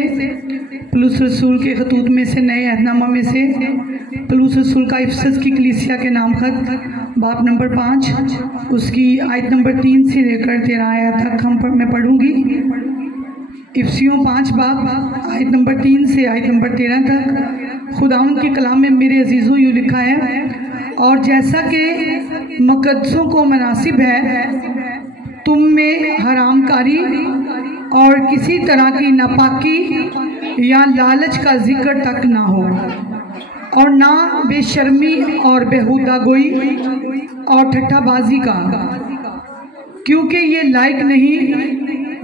से, पौलुस रसूल के खतूत में से, नए अहदनामा में से पौलुस रसूल का इफिसस की कलीसिया के नाम खत बाब नंबर 5 उसकी आयत नंबर 3 से लेकर 13 आयत तक मैं पढ़ूंगी। इफिसियों 5 बाब आयत नंबर 3 से आयत नंबर 13 तक खुदावंद के कलाम में मेरे अजीज़ों यूँ लिखा है, और जैसा कि मुकद्दसों को मुनासिब है तुम में हरामकारी और किसी तरह की नापाकी या लालच का जिक्र तक ना हो, और ना बेशर्मी और बेहुदा गोई और ठट्ठाबाजी का, क्योंकि ये लायक नहीं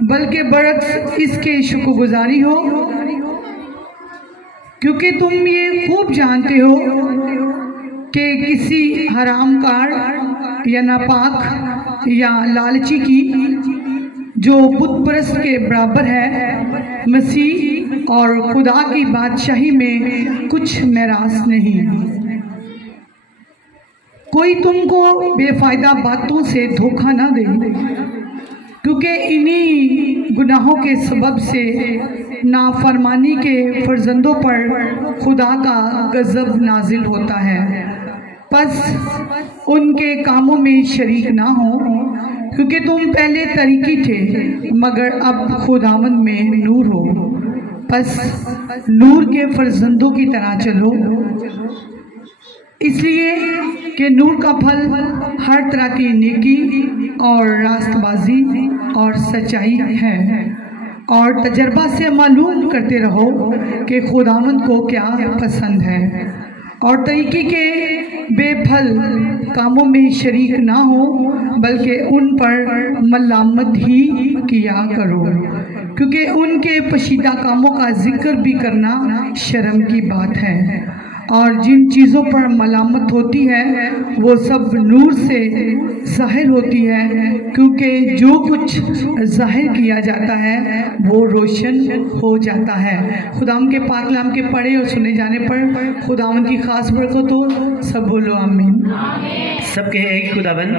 बल्कि बरक्स इसके शुक्रगुजारी हो, क्योंकि तुम ये खूब जानते हो कि किसी हरामकार या नापाक या लालची की जो बुत परस्त के बराबर है मसीह और खुदा की बादशाही में कुछ मेरास नहीं। कोई तुमको बेफायदा बातों से धोखा ना दे, क्योंकि इन्हीं गुनाहों के सबब से नाफरमानी के फर्जंदों पर खुदा का गजब नाजिल होता है। बस उनके कामों में शरीक ना हो, क्योंकि तुम पहले तरीकी थे मगर अब खुदावंद में नूर हो। बस नूर के फर्जंदों की तरह चलो, इसलिए कि नूर का फल हर तरह की नेकी और रास्तबाजी और सच्चाई है, और तजर्बा से मालूम करते रहो कि खुदावंद को क्या पसंद है, और तरीके के बेफल कामों में शरीक ना हो बल्कि उन पर मलामत ही किया करो, क्योंकि उनके पशीदा कामों का जिक्र भी करना शर्म की बात है। और जिन चीज़ों पर मलामत होती है वो सब नूर से ज़ाहिर होती है, क्योंकि जो कुछ ज़ाहिर किया जाता है वो रोशन हो जाता है। खुदाम के पाक कलाम के पढ़े और सुने जाने पर खुदाम की खास बरकत हो। सब बोलो आमीन। सबके एक खुदावन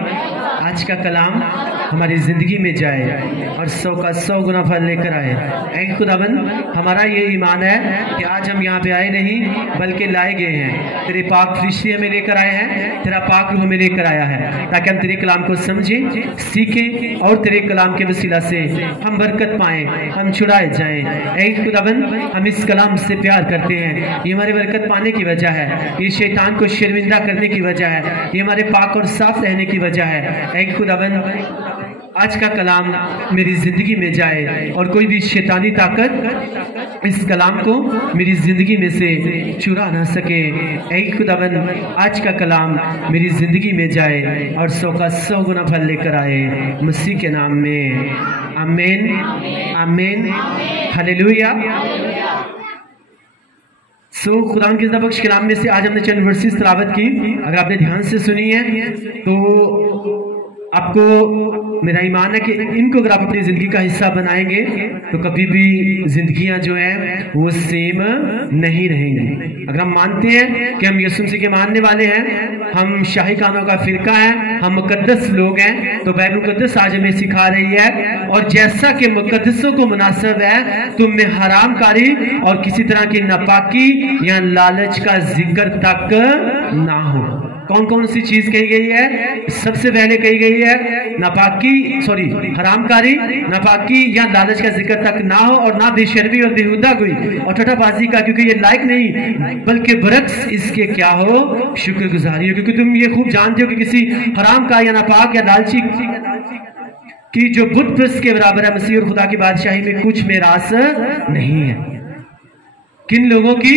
आज का कलाम हमारी ज़िंदगी में जाए और 100 का 100 गुना फल लेकर आए। एक खुदावन हमारा ये ईमान है कि आज हम यहाँ पे आए नहीं बल्कि लाए गए हैं। तेरे पाक फरिश्ते हमें लेकर आए हैं, तेरा पाक रूह हमें लेकर आया है, ताकि हम तेरे कलाम को समझें, सीखें और तेरे कलाम के वसीला से हम बरकत पाएँ, हम छुड़ाए जाएँ। एक खुदावन हम इस कलाम से प्यार करते हैं, ये हमारे बरकत पाने की वजह है, ये शैतान को शर्मिंदा करने की वजह है, ये हमारे पाक और साफ रहने की वजह है। एक खुदावन आज का कलाम मेरी ज़िंदगी में जाए और कोई भी शैतानी ताकत इस कलाम को मेरी ज़िंदगी में से चुरा ना सके। ऐ खुदावन आज का कलाम मेरी ज़िंदगी में जाए और 100 का 100 गुना फल लेकर आए, मसीह के नाम में आमीन आमीन हालेलुया। खुदा के बख्श कलाम में से आज हमने चंद वर्सेस तिलावत की। अगर आपने ध्यान से सुनी है तो आपको मेरा ईमान है कि इनको अगर आप अपनी ज़िंदगी का हिस्सा बनाएंगे तो कभी भी ज़िंदगियां जो है वो सेम नहीं रहेंगी। अगर हम मानते हैं कि हम यीशु मसीह के मानने वाले हैं, हम शाही कानों का फिरका है, हम मुकद्दस लोग हैं, तो बाइबल मुकद्दस आज हमें सिखा रही है और जैसा कि मुकद्दसों को मुनासिब है तुम में हरामकारी और किसी तरह की नापाकी या लालच का जिक्र तक ना हो। कौन कौन सी चीज कही गई है? सबसे पहले कही गई है हरामकारी, नापाकी या लालच का जिक्र तक ना हो, और ना बेशर्मी और बेहुदा कोई और ठट्ठाबाजी का, क्योंकि ये लायक नहीं बल्कि बरक्स इसके क्या हो, शुक्रगुजारी हो। क्योंकि तुम ये खूब जानते हो कि किसी हराम का या नापाक या लालची की जो बुत परस्त के बराबर है मसीह और खुदा की बादशाही में कुछ मेरास नहीं है। किन लोगों की?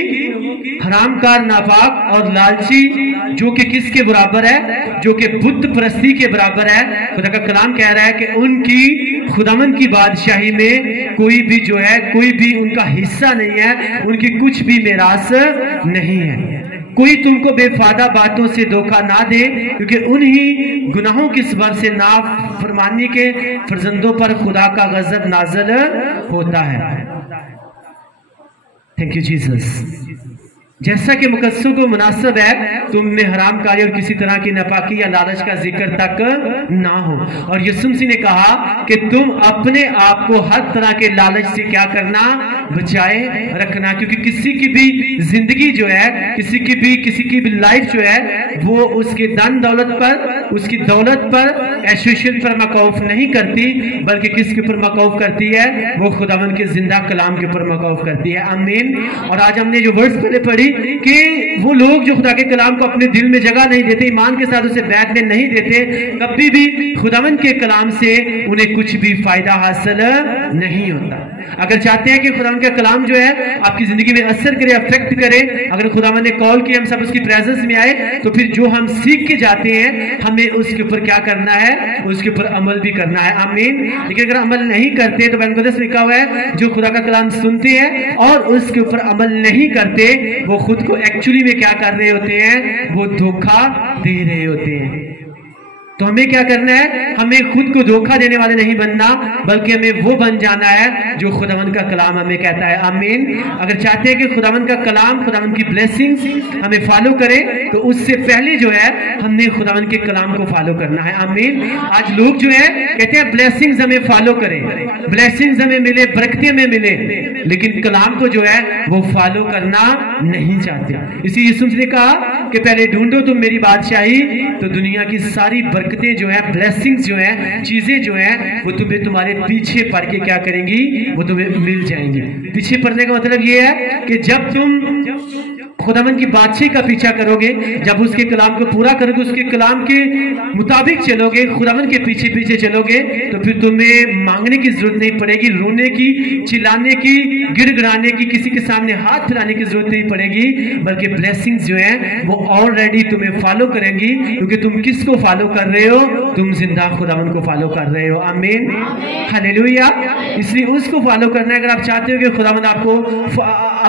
हरामकार, नापाक और लालची, जो कि किसके बराबर है? जो कि बुत परस्ती के बराबर है। खुदा का कलाम कह रहा है कि उनकी खुदावन की बादशाही में कोई भी जो है, कोई भी उनका हिस्सा नहीं है, उनकी कुछ भी मेरास नहीं है। कोई तुमको बेफायदा बातों से धोखा ना दे, क्योंकि उन्हीं गुनाहों की सबब से नाफरमानी के फर्जंदों पर खुदा का गजब नाज़िल होता है। Thank you Jesus. जैसा कि मुकद्दसों को मुनासिब है तुमने हरामकारी और किसी तरह की नापाकी या लालच का जिक्र तक ना हो। और यीशु मसीह ने कहा कि तुम अपने आप को हर तरह के लालच से क्या करना, बचाए रखना, क्योंकि किसी की भी जिंदगी जो है, किसी की भी लाइफ जो है वो उसके धन दौलत पर, उसकी दौलत पर, ऐशोशन पर मकौफ नहीं करती, बल्कि किसके ऊपर मकौफ करती है, वो खुदावन के जिंदा कलाम के ऊपर मकौफ करती है। आमीन। और आज हमने जो वर्ड्स पहले पढ़ी कि वो लोग जो खुदा के कलाम को अपने दिल में जगह नहीं देते, ईमान के साथ उसे बैठने नहीं देते, कभी भी खुदावन के कलाम से उन्हें कुछ भी फायदा हासिल नहीं होता। अगर चाहते हैं कि खुदावन का कलाम जो है आपकी जिंदगी में असर करे, अफेक्ट करे, अगर खुदावन ने कॉल किया हम सब उसकी प्रेजेंस में आए, तो फिर जो हम सीख के जाते हैं हमें उसके ऊपर क्या करना है, उसके ऊपर अमल भी करना है। आमीन। लेकिन अगर अमल नहीं करते तो बाइबल में लिखा हुआ है जो खुदा का कलाम सुनते हैं और उसके ऊपर अमल नहीं करते वो खुद को एक्चुअली में क्या कर रहे होते हैं, वो धोखा दे रहे होते हैं। तो हमें क्या करना है, हमें खुद को धोखा देने वाले नहीं बनना, बल्कि हमें वो बन जाना है जो खुदावन का कलाम हमें कहता है। आमीन। अगर चाहते हैं कि खुदावन का कलाम, खुदावन की ब्लेसिंग्स हमें फॉलो करें, तो उससे पहले जो है हमने खुदावन के कलाम को फॉलो करना है। आमीन। आज लोग जो है कहते हैं ब्लेसिंग्स हमें फॉलो करें, ब्लेसिंग्स हमें मिले, बरकतें हमें मिले, लेकिन कलाम को जो है वो फॉलो करना नहीं चाहते। इसी यीशु ने कहा कि पहले ढूंढो तुम मेरी बादशाही, तो दुनिया की सारी बरकतें जो है, ब्लेसिंग्स जो है, चीजें जो है वो तुम्हें तुम्हारे पीछे पड़ के क्या करेंगी, वो तुम्हें मिल जाएंगी। पीछे पड़ने का मतलब ये है कि जब तुम खुदावन की बादशाही का पीछा करोगे, जब उसके कलाम को पूरा करोगे, उसके कलाम के मुताबिक चलोगे, खुदावन के पीछे पीछे चलोगे, तो फिर तुम्हें मांगने की जरूरत नहीं पड़ेगी, रोने की, चिल्लाने की, गिड़गिड़ाने की, किसी के सामने हाथ फैलाने की जरूरत नहीं पड़ेगी, बल्कि ब्लेसिंग्स जो है वो ऑलरेडी तुम्हें फॉलो करेंगी, क्योंकि तुम किसको फॉलो कर रहे हो, तुम जिंदा खुदावन को फॉलो कर रहे हो। आमीन। हालेलुया। इसलिए उसको फॉलो करना है अगर आप चाहते हो कि खुदावन आपको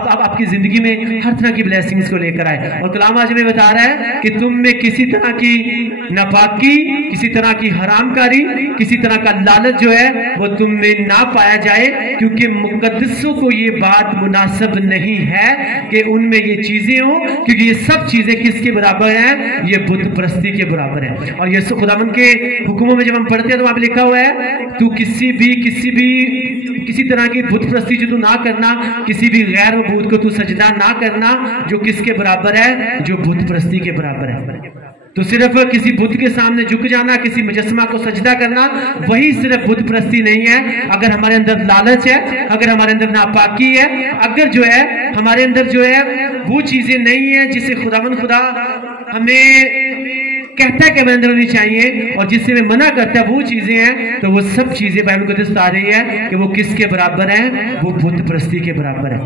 आपकी जिंदगी में हर तरह की ब्लेसिंग्स को लेकर आए। और कलाम आज में बता रहा है कि तुम में किसी तरह की नापाकी, किसी तरह की हरामकारी, किसी तरह का लालच जो है वो तुम में ना पाया जाए, क्योंकि मुकद्दसों को ये बात मुनासिब नहीं है कि उनमें ये चीजें हो, क्योंकि ये सब चीजें किसके बराबर हैं, ये बुत परस्ती के बराबर है। और ये खुदावन के हुक्मों में जब हम पढ़ते हैं तो वहां पे लिखा हुआ है तू किसी तरह की बुत परस्ती जो तू ना करना, किसी भी गैर बुत को तू सजदा ना करना, जो किसके बराबर है, जो बुत परस्ती के बराबर है। तो सिर्फ किसी बुत के सामने झुक जाना, किसी मुजस्समा को सजदा करना, वही सिर्फ बुत परस्ती नहीं है। अगर हमारे अंदर लालच है, अगर हमारे अंदर नापाकी है, अगर जो है हमारे अंदर जो है वो चीजें नहीं है जिसे खुदावन खुदा हमें कहता है कि हमारे अंदर होनी चाहिए, और जिससे मैं मना करता है वो चीजें हैं, तो वो सब चीजें बाइबल को बता रही है कि वो किसके बराबर है, वो बुत परस्ती के बराबर है।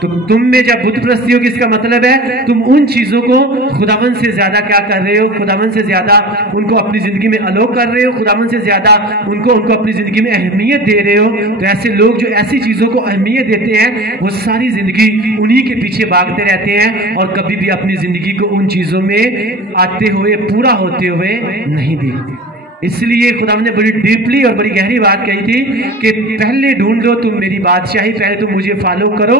तो तुम में जब बुत परस्ती हो, किसका मतलब है तुम उन चीजों को खुदावन से ज्यादा क्या कर रहे हो, खुदावन से ज्यादा उनको अपनी जिंदगी में अलोक कर रहे हो, खुदावन से ज्यादा उनको अपनी जिंदगी में अहमियत दे रहे हो। तो ऐसे लोग जो ऐसी चीजों को अहमियत देते हैं वो सारी जिंदगी उन्हीं के पीछे भागते रहते हैं और कभी भी अपनी जिंदगी को उन चीजों में आते हुए, पूरा होते हुए नहीं देखते। इसलिए खुदावन ने बड़ी डीपली और बड़ी गहरी बात कही थी कि पहले ढूंढ लो तुम मेरी बादशाही, पहले तुम मुझे फॉलो करो,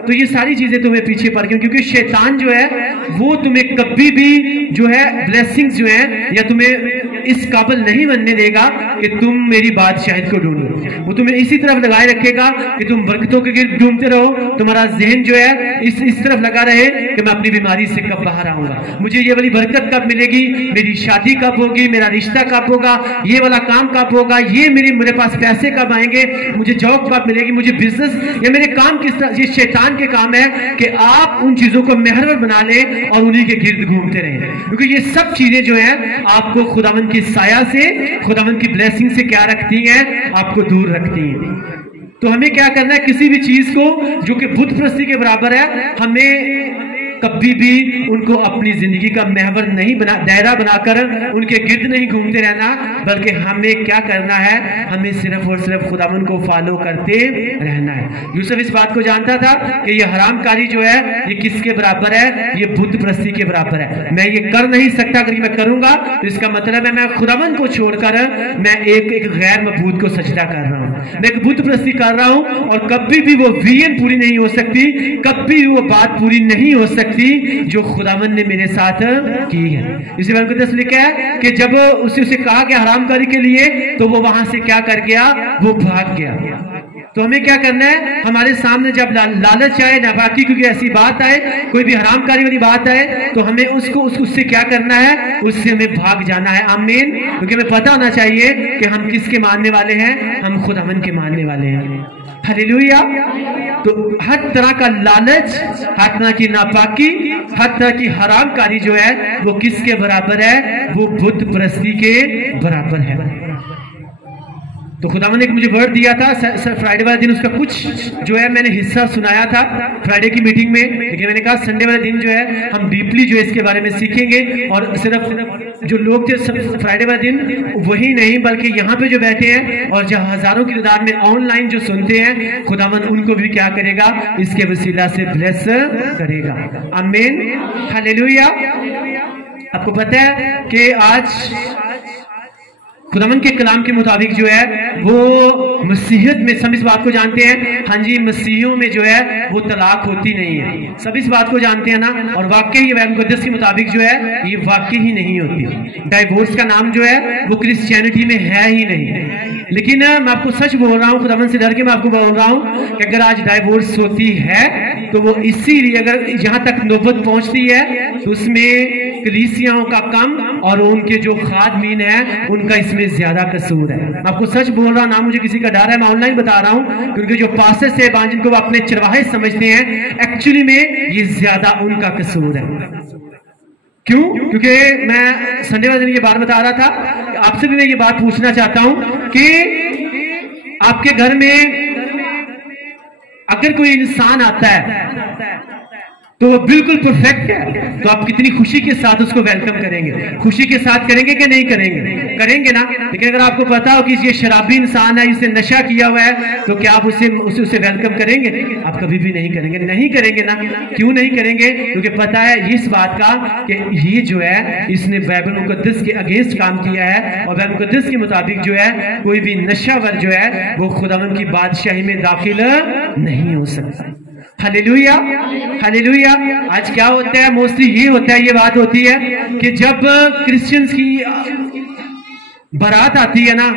तो ये सारी चीजें तुम्हें पीछे पड़ गई। क्योंकि शैतान जो है वो तुम्हें कभी भी जो है ब्लेसिंग्स जो है या तुम्हें इस काबिल नहीं बनने देगा कि तुम मेरी बादशाही को ढूंढो। वो तुम्हें इसी तरफ लगाए रखेगा कि तुम बरकतों के गिर्द घूमते रहो, तुम्हारा जहन जो है इस तरफ लगा रहे कि मैं अपनी बीमारी से कब बाहर आऊंगा, मुझे ये वाली बरकत कब मिलेगी, मेरी शादी कब होगी, मेरा रिश्ता कब होगा, ये वाला काम कब होगा, ये मेरे पास पैसे कब आएंगे, मुझे जॉब कब मिलेगी, मुझे बिजनेस या मेरे काम किस तरह। ये शैतान के काम है कि आप उन चीजों को महवर बना लें और उन्हीं के गिर्द घूमते रहें, क्योंकि ये सब चीजें जो है आपको खुदावन की साया से, खुदावन की ब्लेसिंग से क्या रखती हैं, आपको दूर रखती हैं। तो हमें क्या करना है, किसी भी चीज को जो कि बुत परस्ती के बराबर है, हमें कभी भी उनको अपनी जिंदगी का महवर नहीं दायरा बनाकर उनके गिर्द नहीं घूमते रहना, बल्कि हमें क्या करना है, हमें सिर्फ और सिर्फ खुदावन को फॉलो करते रहना है। यूसुफ इस बात को जानता था कि ये हरामकारी जो है ये किसके बराबर है, ये बुत परस्ती के बराबर है। मैं ये कर नहीं सकता, अगर मैं करूंगा तो इसका मतलब है मैं खुदावन को छोड़कर मैं एक गैर मबूद को सजदा कर रहा हूं। मैं एक बुत परस्ती कर रहा हूं और कभी भी वो विजन पूरी नहीं हो सकती, कभी भी वो बात पूरी नहीं हो सकती जो खुदावन ने मेरे साथ की है। इसी बात को लिखा है कि जब उसे कहा कि हरामकारी के लिए, तो वो वहां से क्या कर गया, वो भाग गया। तो हमें क्या करना है, हमारे सामने जब लालच आए, नापाकी क्योंकि ऐसी बात आए, कोई भी हरामकारी वाली बात आए, तो हमें उससे क्या करना है, उससे हमें भाग जाना है। आमीन। क्योंकि हमें पता होना चाहिए कि हम किसके मानने वाले हैं, हम खुदावन के मानने वाले हैं। हालेलुया। तो हर तरह का लालच, हर तरह की नापाकी, हर तरह की हरामकारी जो है वो किसके बराबर है, वो बुत परस्ती के बराबर है। तो खुदावन ने मुझे वर्ड दिया था फ्राइडे वाले दिन, उसका कुछ जो है मैंने हिस्सा सुनाया था फ्राइडे की मीटिंग में, लेकिन मैंने कहा संडे वाले दिन जो है हम डीपली जो है इसके बारे में सीखेंगे। और सिर्फ जो लोग थे फ्राइडे वाले दिन वही नहीं, बल्कि यहाँ पे जो बैठे हैं और जो हजारों की तादाद में ऑनलाइन जो सुनते हैं, खुदावन उनको भी क्या करेगा, इसके वसीला से ब्लेस करेगा। आमीन। हालेलुया। आपको पता है कि आज खुदावन के कलाम के मुताबिक जो है वो मसीहत में सब इस बात को जानते हैं, हाँ जी, मसीहियों में जो है वो तलाक होती नहीं है। सब इस बात को जानते हैं ना, और वाकई ये बैबिल मुकद्दस के मुताबिक जो है ये वाकई ही नहीं होती। डाइवोर्स का नाम जो है वो क्रिश्चियनिटी में है ही नहीं। लेकिन मैं आपको सच बोल रहा हूँ, खुदावन से डर के मैं आपको बोल रहा हूँ कि अगर आज डाइवोर्स होती है तो वो इसीलिए, अगर जहां तक नौबत पहुंचती है तो उसमें कलीसियाओं का कम और उनके जो खादमीन है उनका इसमें ज्यादा कसूर है। मैं आपको सच बोल रहा हूं, ना मुझे किसी का डर है, मैं ऑनलाइन बता रहा हूं, क्योंकि जो पास्टर साहिबान जिनको वो अपने चरवाहे समझते हैं, एक्चुअली में ये ज्यादा उनका कसूर है। क्यों? क्योंकि मैं संडे वाले दिन ये बात बता रहा था, आपसे भी मैं ये बात पूछना चाहता हूं कि आपके घर में अगर कोई इंसान आता है तो वो बिल्कुल परफेक्ट है, तो आप कितनी खुशी के साथ उसको वेलकम करेंगे? खुशी के साथ करेंगे कि नहीं करेंगे? करेंगे ना। लेकिन अगर आपको पता हो कि ये शराबी इंसान है, इसने नशा किया हुआ है, तो क्या आप उसे वेलकम करेंगे? आप कभी भी नहीं करेंगे। नहीं करेंगे ना। क्यों नहीं करेंगे? क्योंकि पता है इस बात का कि ये जो है इसने बाइबल मुकद्दस के अगेंस्ट काम किया है, और बाइबल मुकद्दस के मुताबिक जो है कोई भी नशावर जो है वो खुदावन की बादशाही में दाखिल नहीं हो सकता। हालेलुया। हालेलुया। आज क्या होता है, मोस्टली ये होता है, ये बात होती है कि जब क्रिश्चियंस की बारात आती है ना,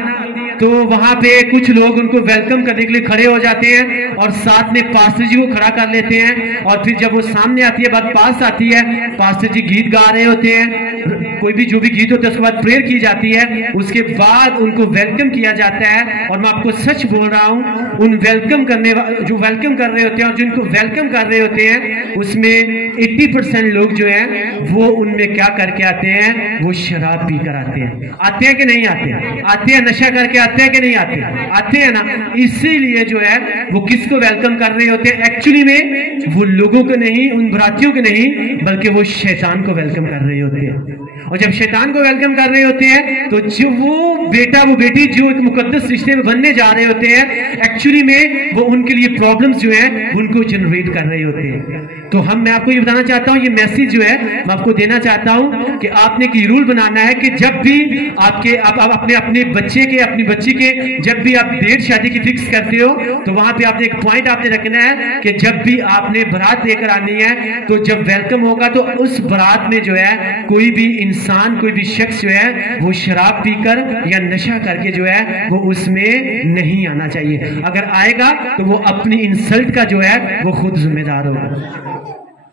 तो वहां पे कुछ लोग उनको वेलकम करने के लिए खड़े हो जाते हैं और साथ में पास्टर जी को खड़ा कर लेते हैं, और फिर जब वो सामने आती है, बात पास आती है, पास्टर जी गीत गा रहे होते हैं, कोई भी जो भी गीत होता है, उसके बाद प्रेयर की जाती है, उसके बाद उनको वेलकम किया जाता है। और मैं आपको सच बोल रहा हूं, उन वेलकम करने जो वेलकम कर रहे होते हैं और जिनको वेलकम कर रहे होते हैं उसमें 80% लोग जो है वो उनमें क्या करके आते हैं, वो शराब पी कर आते हैं। आते हैं कि नहीं आते? आते हैं। नशा करके आते हैं कि नहीं आते? आते हैं ना। इसीलिए जो है वो किसको वेलकम कर रहे होते हैं? एक्चुअली में वो लोगों को नहीं, उन बरातियों को नहीं, बल्कि वो शैतान को वेलकम कर रहे होते हैं। और जब शैतान को वेलकम कर रहे होते हैं तो जो वो बेटा वो बेटी जो एक मुकद्दस रिश्ते में बनने जा रहे होते हैं, एक्चुअली में वो उनके लिए प्रॉब्लम्स जो है उनको जनरेट कर रहे होते हैं। तो मैं आपको ये बताना चाहता हूँ, ये मैसेज जो है मैं आपको देना चाहता हूँ कि आपने एक रूल बनाना है कि जब भी आप अपने बच्चे के, अपनी बच्ची के जब भी आप डेट शादी की फिक्स करते हो, तो वहां पे आपने एक पॉइंट आपने रखना है कि जब भी आपने बारात लेकर आनी है, तो जब वेलकम होगा तो उस बारात में जो है कोई भी इंसान, कोई भी शख्स जो है वो शराब पीकर या नशा करके जो है वो उसमें नहीं आना चाहिए। अगर आएगा तो वो अपनी इंसल्ट का जो है वो खुद जिम्मेदार होगा।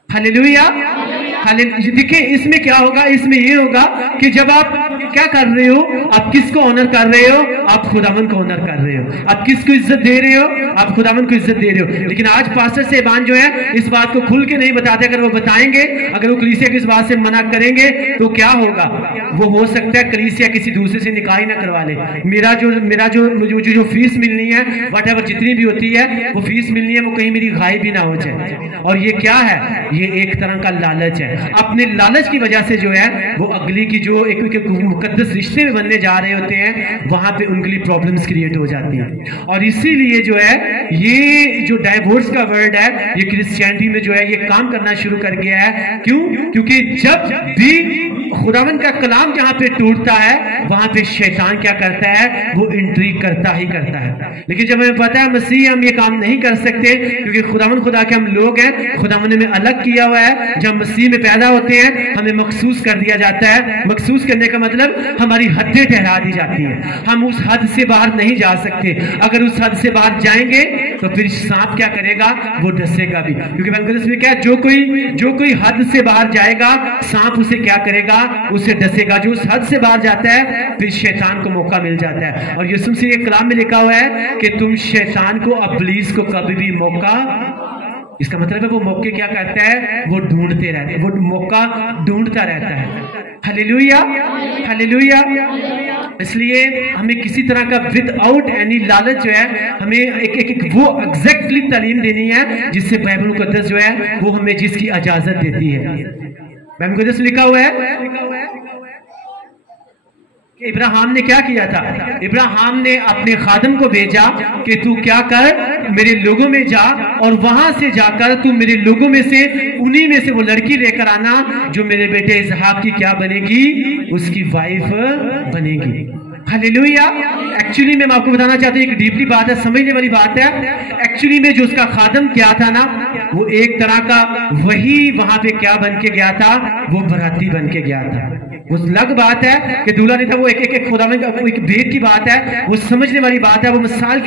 हालेलुया। देखिए इसमें क्या होगा, इसमें ये होगा कि जब आप क्या कर रहे हो, आप किसको ऑनर कर रहे हो? आप खुदावन को ऑनर कर रहे हो। आप किसको इज्जत दे रहे हो? आप खुदावन को इज्जत दे रहे हो। लेकिन आज पास्टर साहिबान जो है इस बात को खुल के नहीं बताते। अगर वो बताएंगे, अगर वो कलीसिया की इस बात से मना करेंगे तो क्या होगा? वो हो सकता है कलीसिया किसी दूसरे से निकाह ही ना करवा ले। मेरा जो फीस मिलनी है, व्हाटएवर जितनी भी होती है वो फीस मिलनी है, वो कहीं मेरी गायब भी ना हो जाए। और ये क्या है? ये एक तरह का लालच है। अपने लालच की वजह से जो है वो अगली की जो एक मुकद्दस रिश्ते में बनने जा रहे होते हैं, वहां पे उनके लिए प्रॉब्लम्स क्रिएट हो जाती हैं। और इसीलिए जो है ये जो डाइवोर्स का वर्ड है ये क्रिश्चियनिटी में जो है ये काम करना शुरू कर गया है। क्यों? क्योंकि जब भी खुदावंद का कलाम जहां पे टूटता है वहां पे शैतान क्या करता है, वो इंट्रीग करता ही करता है। लेकिन जब हमें पता है मसीह हम ये काम नहीं कर सकते क्योंकि खुदावंद खुदा के हम लोग हैं, खुदावंद ने हमें अलग किया हुआ है। जब मसीह में पैदा होते हैं हमें मखसूस कर दिया जाता है। मखसूस करने का मतलब हमारी हदें ठहरा दी जाती हैं, हम उस हद से बाहर नहीं जा सकते। अगर उस हद से बाहर जाएंगे तो फिर सांप क्या करेगा, वो डसेगा भी। क्योंकि मुकद्दस में क्या, जो कोई हद से बाहर जाएगा सांप उसे क्या करेगा, उसे डसेगा। जो उस हद से बाहर जाता है फिर शैतान को मौका मिल जाता है। और यीशु मसीह के कलाम में लिखा हुआ है कि तुम शैतान को, इब्लीस को कभी भी मौका, इसका मतलब है वो मौके क्या करता है, वो ढूंढते रहते हैं, वो मौका ढूंढता रहता है। Hallelujah, hallelujah. इसलिए हमें किसी तरह का विदाउट एनी लालच जो है हमें एक वो एग्जैक्टली तालीम देनी है जिससे बाइबल मुकद्दस जो है वो हमें जिसकी इजाजत देती है। बाइबल मुकद्दस लिखा हुआ है इब्राहिम ने क्या किया था, इब्राहिम ने अपने खादम को भेजा कि तू क्या कर, मेरे लोगों में जा और वहां से जाकर तू मेरे लोगों में से उन्हीं में से वो लड़की लेकर आना जो मेरे बेटे इसहाक की क्या बनेगी, उसकी वाइफ बनेगी। हालेलुया। एक्चुअली मैं आपको बताना चाहता हूँ एक डीपली बात है, समझने वाली बात है। एक्चुअली में जो उसका खादम क्या था ना, वो एक तरह का वही वहां पे क्या बन के गया था, वो बराती बन के गया था। वो अलग बात है कि दूल्हा नहीं था, वो एक खुदावंद का एक भेद की बात है, वो समझने वाली बात है। वो मिसाल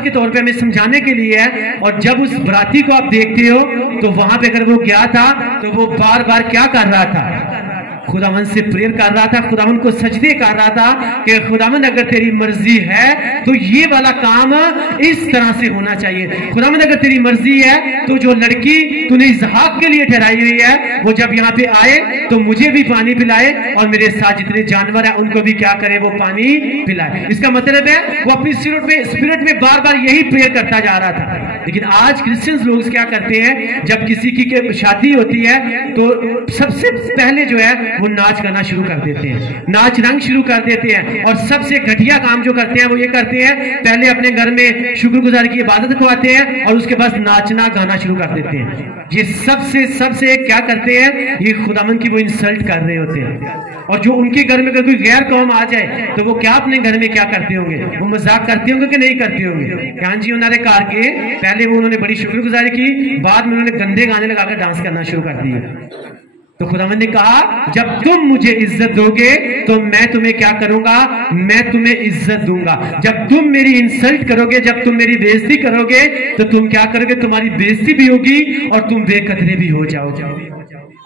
के तौर पे हमें समझाने के लिए है। और जब उस बराती को आप देखते हो तो वहां पे अगर वो गया था तो वो बार बार क्या कर रहा था, खुदावंद से प्रेयर कर रहा था, खुदावंद को सजदे कर रहा था कि खुदावंद अगर तेरी मर्जी है तो ये वाला काम इस तरह से होना चाहिए। खुदावंद अगर तेरी मर्जी है तो जो लड़की तूने इसहाक के लिए ठहराई हुई है वो जब यहाँ पे आए तो मुझे भी पानी पिलाए और मेरे साथ जितने जानवर हैं उनको भी क्या करे, वो पानी पिलाए। इसका मतलब है वो अपनी स्पिरिट में बार बार यही प्रेयर करता जा रहा था। लेकिन आज क्रिश्चियंस लोग क्या करते हैं, जब किसी की शादी होती है तो सबसे पहले जो है वो नाच गाना शुरू कर देते हैं, नाच रंग शुरू कर देते हैं। और सबसे घटिया काम जो करते हैं वो ये करते हैं, पहले अपने घर में शुक्रगुजारी की इबादत करवाते हैं और उसके बाद नाचना गाना शुरू कर देते हैं। ये सबसे क्या करते हैं, ये खुदावंद की वो इंसल्ट कर रहे होते हैं। और जो उनके घर में अगर कोई गैर कौम आ जाए तो वो क्या अपने घर में क्या करते होंगे, वो मजाक करते होंगे कि नहीं करते होंगे। हाँ जी, उन्होंने कार के पहले वो उन्होंने बड़ी शुक्रगुजारी की, बाद में उन्होंने गंदे गाने लगाकर डांस करना शुरू कर दिया। तो खुदावंद ने कहा जब तुम मुझे इज्जत दोगे तो मैं तुम्हें क्या करूंगा, मैं तुम्हें इज्जत दूंगा। जब तुम मेरी इंसल्ट करोगे, जब तुम मेरी बेइज्जती करोगे तो तुम क्या करोगे, तुम्हारी बेइज्जती भी होगी और तुम बेकदरे भी हो जाओगे।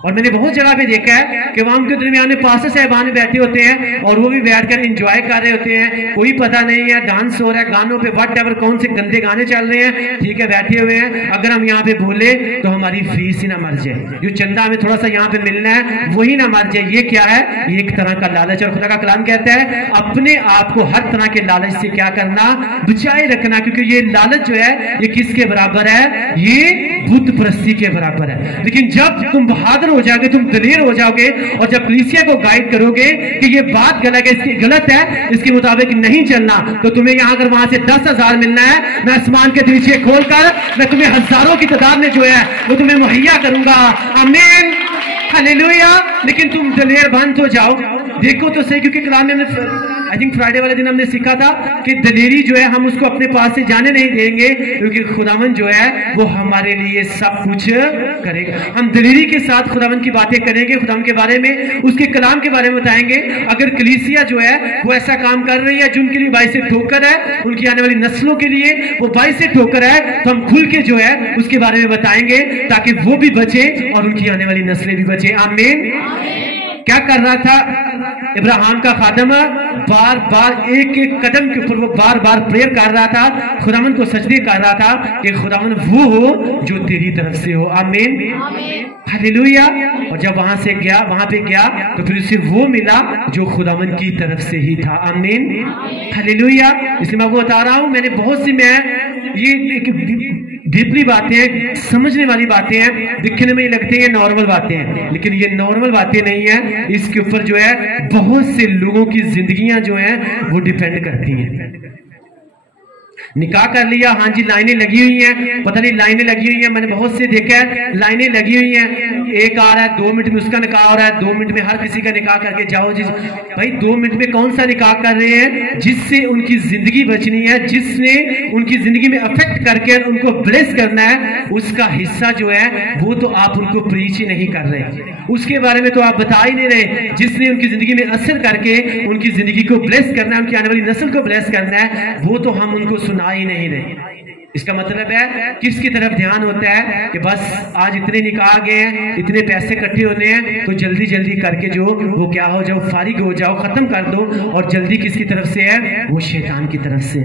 और मैंने बहुत जगह पे देखा है कि वहां उनके दरमियान में पास्टर साहबान बैठे होते हैं और वो भी बैठकर एंजॉय कर रहे होते हैं, कोई पता नहीं है, डांस हो रहा है, गानों पे वट एवर कौन से गंदे गाने चल रहे हैं, ठीक है, बैठे हुए हैं। अगर हम यहाँ पे बोले तो हमारी फीस ही ना मर जाए, जो चंदा हमें थोड़ा सा यहाँ पे मिलना है वही ना मर जाए। ये क्या है, ये एक तरह का लालच। और खुदा का कलाम कहता है अपने आप को हर तरह के लालच से क्या करना, बचाए रखना। क्योंकि ये लालच जो है ये किसके बराबर है, ये बुत परस्ती के बराबर है। लेकिन जब तुम बहादुर हो जाओगे, तुम दलेर हो जाओगे और जब कलीसिया को गाइड करोगे कि ये बात गलत है, इसके मुताबिक नहीं चलना, तो तुम्हें यहां अगर वहां से 10,000 मिलना है, मैं आसमान के दरीचे खोलकर मैं तुम्हें हजारों की तादाद में जो है वो तुम्हें मुहैया करूंगा। आमीन, हालेलुया। लेकिन तुम दलेर बंद हो जाओ, देखो तो सही, क्योंकि कलाम में आई थिंक फ्राइडे वाले दिन हमने सीखा था कि दलेरी जो है हम उसको अपने पास से जाने नहीं देंगे, क्योंकि खुदावंद जो है वो हमारे लिए सब कुछ करेगा। हम दलेरी के साथ खुदावंद की बातें करेंगे, खुदावंद के बारे में, उसके कलाम के बारे में बताएंगे। अगर कलीसिया जो है वो ऐसा काम कर रही है जिनके लिए बाइस से ठोकर है, उनकी आने वाली नस्लों के लिए वो बाइस से ठोकर है, तो हम खुल के जो है उसके बारे में बताएंगे ताकि वो भी बचे और उनकी आने वाली नस्लें भी बचे। आमीन। क्या कर रहा था इब्राहिम का खादम, बार बार एक एक कदम के ऊपर वो बार बार प्रेयर कर रहा था, खुदावंद को सजदे कर रहा था कि खुदावंद वो हो जो तेरी तरफ से हो। आमीन, हालेलुया। और जब वहां पे गया तो फिर उसे वो मिला जो खुदावंद की तरफ से ही था। आमीन, हालेलुया। इसलिए मैं आपको बता रहा हूं, मैंने बहुत सी ये डीपली बातें हैं, समझने वाली बातें हैं, दिखने में लगती हैं नॉर्मल बातें हैं, लेकिन ये नॉर्मल बातें नहीं है। इसके ऊपर जो है बहुत से लोगों की जिंदगियां जो हैं वो डिपेंड करती हैं। निकाह कर लिया, हाँ जी लाइनें लगी हुई हैं, पता नहीं लाइनें लगी हुई हैं, मैंने बहुत से देखा है लाइनें लगी हुई हैं। एक आ रहा है 2 मिनट में उसका निकाह हो रहा है, 2 मिनट में हर किसी का निकाह करके जाओ जी। भाई 2 मिनट में कौन सा निकाह कर रहे हैं जिससे उनकी जिंदगी बचनी है, जिसने उनकी जिंदगी में अफेक्ट करके उनको ब्लेस करना है, उसका हिस्सा जो है वो तो आप उनको प्रीच ही नहीं कर रहे, उसके बारे में तो आप बता ही नहीं रहे। जिसने उनकी जिंदगी में असर करके उनकी जिंदगी को ब्लेस करना है, उनकी आने वाली नस्ल को ब्लेस करना है, वो तो हम उनको सुना ही नहीं रहे। इसका मतलब है किसकी तरफ ध्यान होता है कि बस आज इतने निकाह गए हैं, इतने पैसे इकट्ठे होने हैं, तो जल्दी जल्दी करके जो वो क्या हो जाओ, फारिग हो जाओ, खत्म कर दो। और जल्दी किसकी तरफ से है? वो शैतान की तरफ से।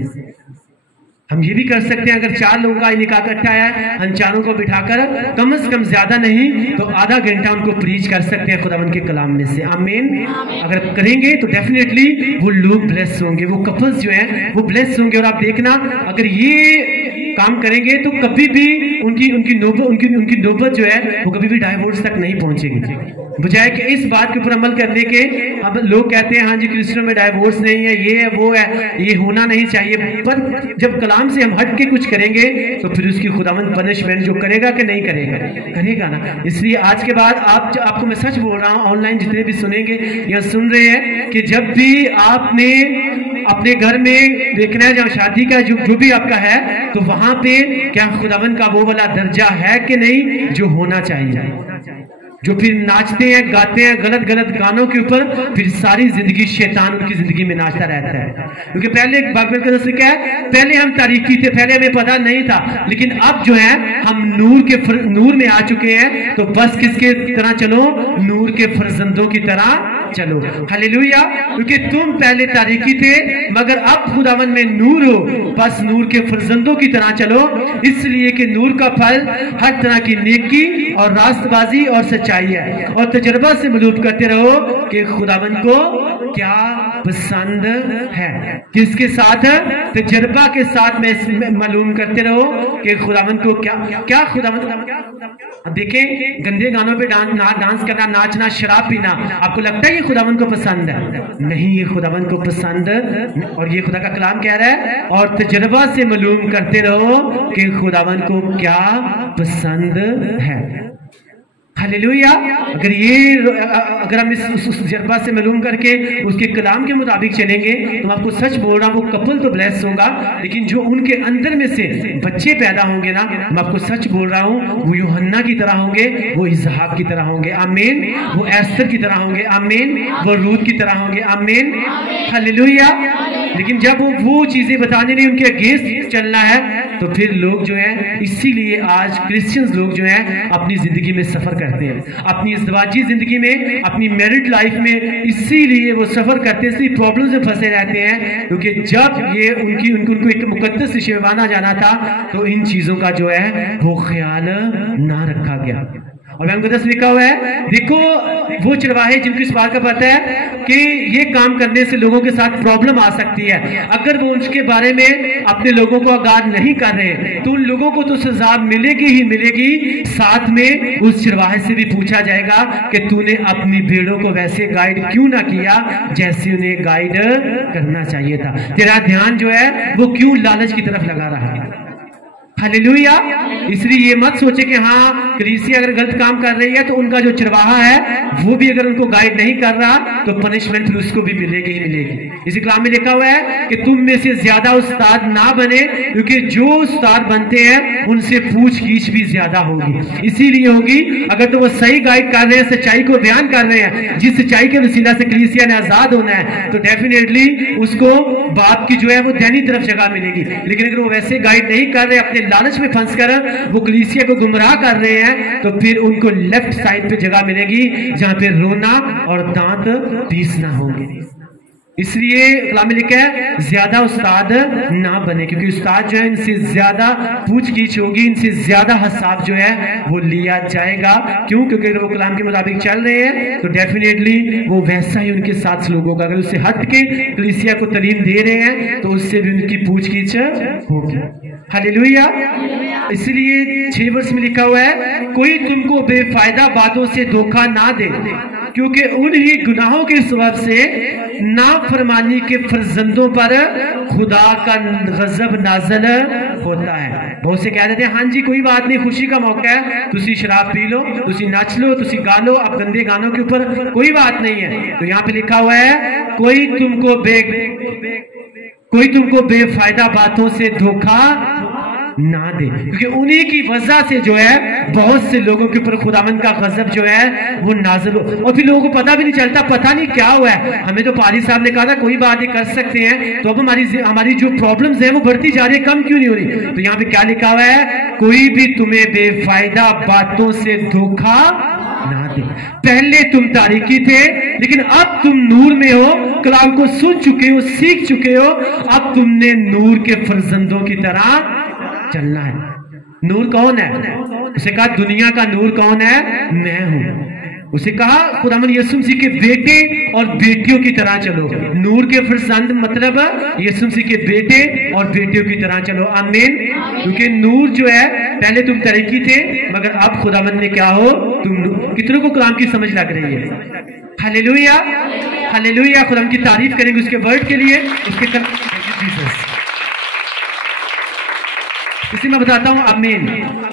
हम ये भी कर सकते हैं, अगर 4 लोगों का निकाह इकट्ठा है, हम चारों को बिठाकर कम से कम ज्यादा नहीं तो आधा घंटा उनको प्रीच कर सकते हैं खुदावंद के कलाम में से। आमीन। अगर करेंगे तो डेफिनेटली वो लोग ब्लेस होंगे, वो कपल्स जो हैं वो ब्लेस होंगे। और आप देखना अगर ये काम करेंगे तो कभी भी उनकी नौबत जो है वो कभी भी डाइवोर्स तक नहीं पहुंचेगी। बजाय कि इस बात के ऊपर अमल करने के, अब लोग कहते हैं हाँ जी क्रिश्चियनों में डाइवोर्स नहीं है, ये है वो है, ये होना नहीं चाहिए, पर जब कलाम से हम हट के कुछ करेंगे तो फिर उसकी खुदावंद पनिशमेंट जो करेगा कि नहीं करेगा, करेगा ना। इसलिए आज के बाद आपको मैं सच बोल रहा हूँ, ऑनलाइन जितने भी सुनेंगे या सुन रहे हैं, कि जब भी आपने अपने घर में देखना है जहाँ शादी का जो भी आपका है, तो वहां पे क्या खुदावंद का वो वाला दर्जा है कि नहीं जो होना चाहिए। जो फिर नाचते हैं गाते हैं गलत गलत गानों के ऊपर, फिर सारी जिंदगी शैतान उनकी जिंदगी में नाचता रहता है। क्योंकि पहले क्या है, पहले हम तारीकी थे, पहले हमें पता नहीं था, लेकिन अब जो है हम नूर में आ चुके हैं, तो बस किसके तरह चलो? नूर के फर्जंदों की तरह चलो। हालेलुया। क्योंकि तुम पहले तारीकी थे मगर अब खुदावन में नूर हो, बस नूर के फर्जंदों की तरह चलो। इसलिए कि नूर का फल हर तरह की नेकी और रास्तबाजी और सच्चाई है। और तजर्बा से मालूम करते रहो कि खुदावन को क्या पसंद है। किसके साथ? तजर्बा के साथ में मालूम करते रहो कि खुदावन को क्या खुदावन। देखें गंदे गानों पे डांस करना, नाचना, शराब पीना, आपको लगता है ये खुदावन को पसंद है? नहीं, ये खुदावन को पसंद। और ये खुदा का कलाम कह रहा है, और तजर्बा से मालूम करते रहो कि खुदावन को क्या पसंद है। हालेलुया। अगर हम उस तजर्बा से मालूम करके उसके कलाम के मुताबिक चलेंगे तो मैं आपको सच बोल रहा हूँ वो कपल तो ब्लेस होगा, लेकिन जो उनके अंदर में से बच्चे पैदा होंगे ना, मैं आपको सच बोल रहा हूँ वो यूहन्ना की तरह होंगे, वो इसहाक की तरह होंगे। आमीन। वो एस्तर की तरह होंगे। आमीन। वो रूत की तरह होंगे। आमीन। हालेलुया। लेकिन जब वो चीजें बताने नहीं, उनके अगेंस्ट चलना है, तो फिर लोग जो है, इसीलिए आज क्रिश्चियंस लोग जो है अपनी जिंदगी में सफर करते हैं, अपनी इज़्वाजी जिंदगी में, अपनी मैरिड लाइफ में, इसीलिए वो सफर करते हैं, इसलिए प्रॉब्लम से फंसे रहते हैं। क्योंकि जब ये उनको एक मुकद्दस विषय में माना जाना था, तो इन चीजों का जो है वो ख्याल ना रखा गया। और मुकद्दस लिखा हुआ है, देखो वो चरवाहे जिनको इस बात का पता है कि ये काम करने से लोगों के साथ प्रॉब्लम आ सकती है, अगर वो उसके बारे में अपने लोगों को आगाह नहीं कर रहे तो उन लोगों को तो सजा मिलेगी ही मिलेगी। साथ में उस चरवाहे से भी पूछा जाएगा कि तूने अपनी भेड़ों को वैसे गाइड क्यों ना किया जैसे उन्हें गाइड करना चाहिए था। तेरा ध्यान जो है वो क्यों लालच की तरफ लगा रहा है। हालेलुया। इसलिए ये मत सोचे कि हाँ कलीसिया अगर गलत काम कर रही है तो उनका जो चरवाहा है वो भी अगर उनको गाइड नहीं कर रहा तो पनिशमेंट उसको भी मिलेगी ही मिलेगी। इसी कलाम में लिखा हुआ है कि तुम में से ज्यादा उस्ताद ना बने, क्योंकि जो उस्ताद बनते हैं उनसे पूछ गीछ भी ज्यादा होगी। इसीलिए होगी अगर तो वो सही गाइड कर रहे हैं, सच्चाई को बयान कर रहे हैं, जिस सच्चाई के वसीला से कलीसिया ने आजाद होना है, तो डेफिनेटली उसको बाप की जो है वो दैनी तरफ जगह मिलेगी। लेकिन अगर वो वैसे गाइड नहीं कर रहे, अपने लालच में फंस कर वो कलीसिया को गुमराह कर रहे हैं, तो फिर उनको लेफ्ट साइड पे जगह मिलेगी जहां पे रोना और दांत पीसना होंगे। इसलिए कलाम में लिखा है ज्यादा उस्ताद ना बने, क्योंकि उस्ताद जो है इनसे ज्यादा पूछगीछ होगी, इनसे ज्यादा हिसाब जो है वो लिया जाएगा। क्यों? क्योंकि अगर वो कलाम के मुताबिक चल रहे हैं तो डेफिनेटली वो वैसा ही उनके साथ सलूक होगा। अगर उससे हट के कलीसिया को तालीम दे रहे हैं तो उससे भी उनकी पूछगीछ होगी। हालेलुया। इसलिए 6 वर्ष में लिखा हुआ है, कोई तुमको बेफायदा बातों से धोखा ना दे, क्योंकि उन्हीं गुनाहों के सबब से नाफरमानी के फर्जंदों पर खुदा का गजब नाज़िल होता है। बहुत से कह देते हैं हाँ जी कोई बात नहीं, खुशी का मौका है, तुसी शराब पी लो, तुसी नाच लो, तुसी गा लो, अब गंदे गानों के ऊपर कोई बात नहीं है। तो यहाँ पे लिखा हुआ है, कोई तुमको बेफायदा बातों से धोखा ना दे, क्योंकि उन्हीं की वजह से जो है बहुत से लोगों के ऊपर खुदावंद का गजब जो है वो नाज़िल हो, और फिर लोगों को पता भी नहीं चलता, पता नहीं क्या हुआ है। हमें तो पारी साहब ने कहा था कोई बात नहीं कर सकते हैं, तो अब हमारी जो प्रॉब्लम्स है वो बढ़ती जा रही है, कम क्यों नहीं हो रही। तो यहाँ पे क्या लिखा हुआ है, कोई भी तुम्हें बेफायदा बातों से धोखा ना दे। पहले तुम तारीकी थे लेकिन अब तुम नूर में हो, कलाम को सुन चुके हो, सीख चुके हो, अब तुमने नूर के फर्जंदों की तरह चलना है। नूर कौन है? उसे कहा दुनिया का नूर कौन है? मैं हूं। उसे कहा खुदावंद यीशु मसीह के बेटे और बेटियों की तरह चलो। नूर के फर्जंद मतलब यीशु मसीह के बेटे और बेटियों की तरह चलो। आमीन। क्योंकि नूर जो है, पहले तुम तरीकी थे मगर अब खुदावंद ने क्या हो, तुम। कितनों को कलाम की समझ लग रही है? Hallelujah, hallelujah. खुदावंद की तारीफ करेंगे उसके वर्ड के लिए, उसके जीसस। इसी मैं बताता हूं आमीन,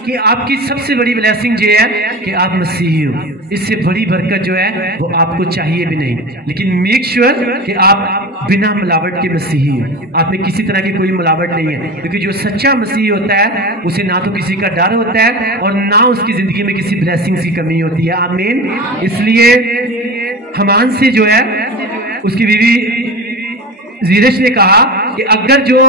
कि आपकी सबसे बड़ी ब्लेसिंग ये है कि आप मसीही हो। इससे बड़ी बरकत जो है वो आपको चाहिए भी नहीं, लेकिन मेक श्योर कि आप बिना मिलावट के मसीही हो। आप में किसी तरह की कोई मिलावट नहीं है, क्योंकि जो सच्चा मसीही होता है उसे ना तो किसी का डर होता है और ना उसकी जिंदगी में किसी ब्लेसिंग की कमी होती है। आमीन। इसलिए हमान से जो है उसकी बीवी जीरश ने कहा कि अगर जो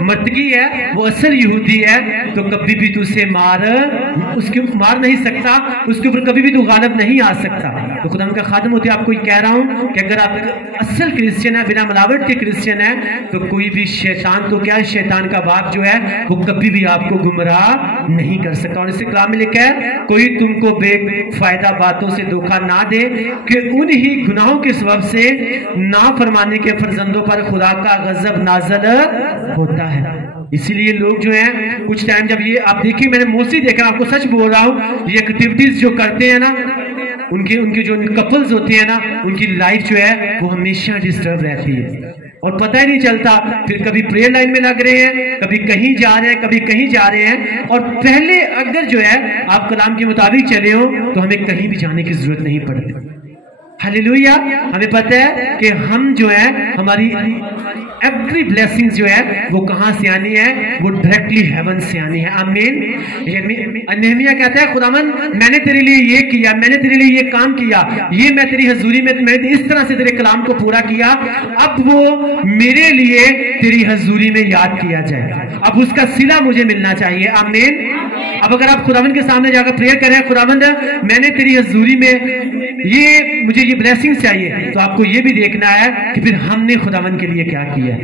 मर्दगी है वो असल यहूदी है तो कभी भी तू उसे मार नहीं सकता, उसके ऊपर कभी भी तू गालिब नहीं आ सकता। तो खुदा का खादम होते आपको कह रहा हूं कि अगर आप असल क्रिश्चियन है, बिना मिलावट के क्रिश्चियन है, तो कोई भी शैतान, तो क्या है, शैतान का बाप जो है वो कभी भी आपको गुमराह नहीं कर सकता। और इस कलाम में लिखा है, कोई तुमको बेफायदा बातों से धोखा ना दे कि उन्हीं गुनाहों के सबब से नाफरमानी के फर्जंदों पर खुदा का गजब नाज़िल होता है। इसीलिए लोग जो हैं कुछ टाइम जब ये आप देखिए, मैंने मोस्टली देखा, आपको सच बोल रहा हूं, ये एक्टिविटीज जो करते हैं ना, उनके जो कपल्स होते हैं ना, उनकी लाइफ जो है वो हमेशा डिस्टर्ब रहती है और पता ही नहीं चलता। फिर कभी प्रेयर लाइन में लग रहे हैं, कभी कहीं जा रहे हैं, कभी कहीं जा रहे हैं। और पहले अगर जो है आप कलाम के मुताबिक चले हो तो हमें कहीं भी जाने की जरूरत नहीं पड़ती। हालेलुया। हमें पता है कि हम जो है, हमारी एवरी ब्लेसिंग जो है वो कहां से आनी है, वो डायरेक्टली हेवन से आनी है। आमीन। नहमिया कहता है, खुदावन मैंने तेरे लिए ये किया, मैंने तेरे लिए ये काम किया, ये मैं तेरी हजूरी में मैंने इस तरह से तेरे कलाम को पूरा किया, अब वो मेरे लिए तेरी हजूरी में याद किया जाए, अब उसका सिला मुझे मिलना चाहिए। आमीन। अब अगर आप खुदावन के सामने जाकर प्रेयर करें, खुदावंद मैंने तेरी हजूरी में ये, मुझे ये ब्लेसिंग चाहिए, तो आपको ये भी देखना है कि फिर हमने खुदावन के लिए क्या किया,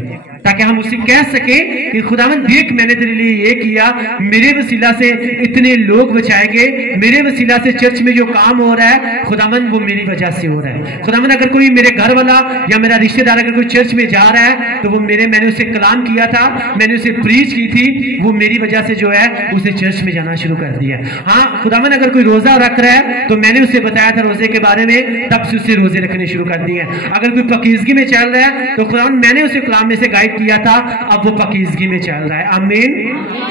ताकि हम उसे कह सके कि खुदावन देख मैंने तेरे लिए ये किया, मेरे वसीला से इतने लोग बचाए गए, मेरे वसीला से चर्च में जो काम हो रहा है खुदावन वो मेरी वजह से हो रहा है। खुदावन अगर कोई मेरे घर वाला या मेरा रिश्तेदार अगर कोई चर्च में जा रहा है तो वो मैंने उसे कलाम किया था, मैंने उसे प्रीच की थी, वो मेरी वजह से जो है उसे चर्च में जाना शुरू कर दिया। हाँ, खुदावन अगर कोई रोजा रख रहा है तो मैंने उसे बताया था रोजे के बारे में, तब से उसे रोजे रखने शुरू कर दिए। अगर कोई पकीजगी में चल रहा है तो खुदावन मैंने उसे कलाम में से गाइड किया था, अब वो पकीजगी में चल रहा है। आमीन।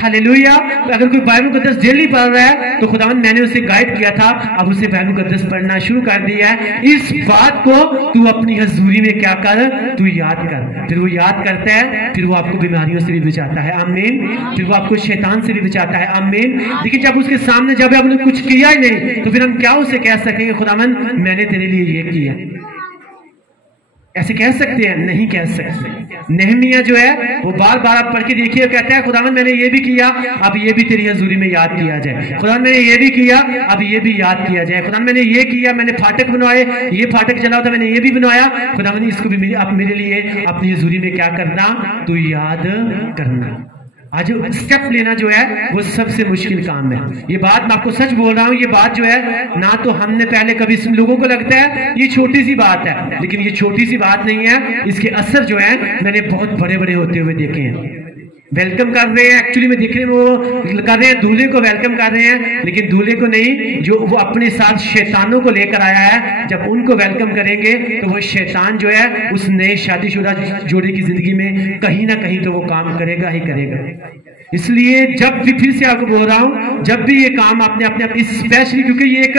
हालेलुया। अगर कोई बाइबल मुकद्दस डेली पढ़ रहा है तो खुदावन मैंने उसे गाइड किया था, अब उसे बाइबल मुकद्दस पढ़ना शुरू कर दिया है। इस बात को तू अपनी हजूरी में क्या कर, तू याद कर। फिर वो याद करता है, फिर वो आपको बीमारियों से भी बचाता है। आमीन। फिर वो आपको शैतान से भी बचाता है। आमीन। लेकिन जब उसके सामने जब आपने कुछ किया ही नहीं तो फिर हम क्या उसे कह सकेंगे, खुदावन मैंने तेरे लिए ये किया? ऐसे कह सकते हैं? नहीं कह सकते। नहमिया जो है वो बार बार आप पढ़ के देखिए, कहता है खुदावन मैंने ये भी किया, अब ये भी तेरी हजूरी में याद किया जाए। खुदावन मैंने ये भी किया, अब ये भी याद किया जाए। खुदावन मैंने ये किया, मैंने फाटक बनवाए, ये फाटक चला था, मैंने ये भी बनवाया, खुदावन इसको भी आप मेरे लिए अपनी हजूरी में क्या करना, तो याद करना। आज स्टेप लेना जो है वो सबसे मुश्किल काम है। ये बात मैं आपको सच बोल रहा हूँ, ये बात जो है ना तो हमने पहले कभी, लोगों को लगता है ये छोटी सी बात है, लेकिन ये छोटी सी बात नहीं है। इसके असर जो है मैंने बहुत बड़े बड़े होते हुए देखे हैं। वेलकम कर रहे हैं, एक्चुअली में देखने में वो कर रहे हैं दूल्हे को वेलकम कर रहे हैं, लेकिन दूल्हे को नहीं, जो वो अपने साथ शैतानों को लेकर आया है। जब उनको वेलकम करेंगे तो वो शैतान जो है उस नए शादीशुदा जोड़े की जिंदगी में कहीं ना कहीं तो वो काम करेगा ही करेगा। इसलिए जब भी, फिर से आपको बोल रहा हूं, जब भी ये काम आपने अपने स्पेशली, क्योंकि ये एक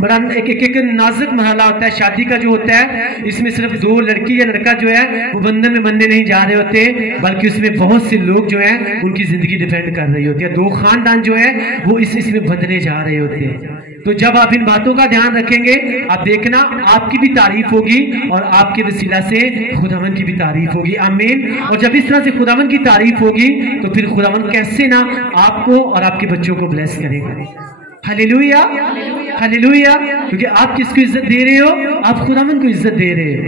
बड़ा एक नाजुक मरहला होता है शादी का जो होता है, इसमें सिर्फ दो लड़की या लड़का जो है वो बंधन में बंधने नहीं जा रहे होते, बल्कि उसमें बहुत से लोग जो है उनकी जिंदगी डिपेंड कर रही होती है। दो खानदान जो है वो इसमें बंधने जा रहे होते हैं। तो जब आप इन बातों का ध्यान रखेंगे, आप देखना आपकी भी तारीफ होगी और आपके वसीला से खुदावन की भी तारीफ होगी। आमीन। और जब इस तरह से खुदावन की तारीफ होगी तो फिर खुदावन कैसे ना आपको और आपके बच्चों को ब्लेस करेगा। Hallelujah, hallelujah. क्योंकि आप किसको इज्जत दे रहे हो? आप खुदावन को इज्जत दे रहे हो।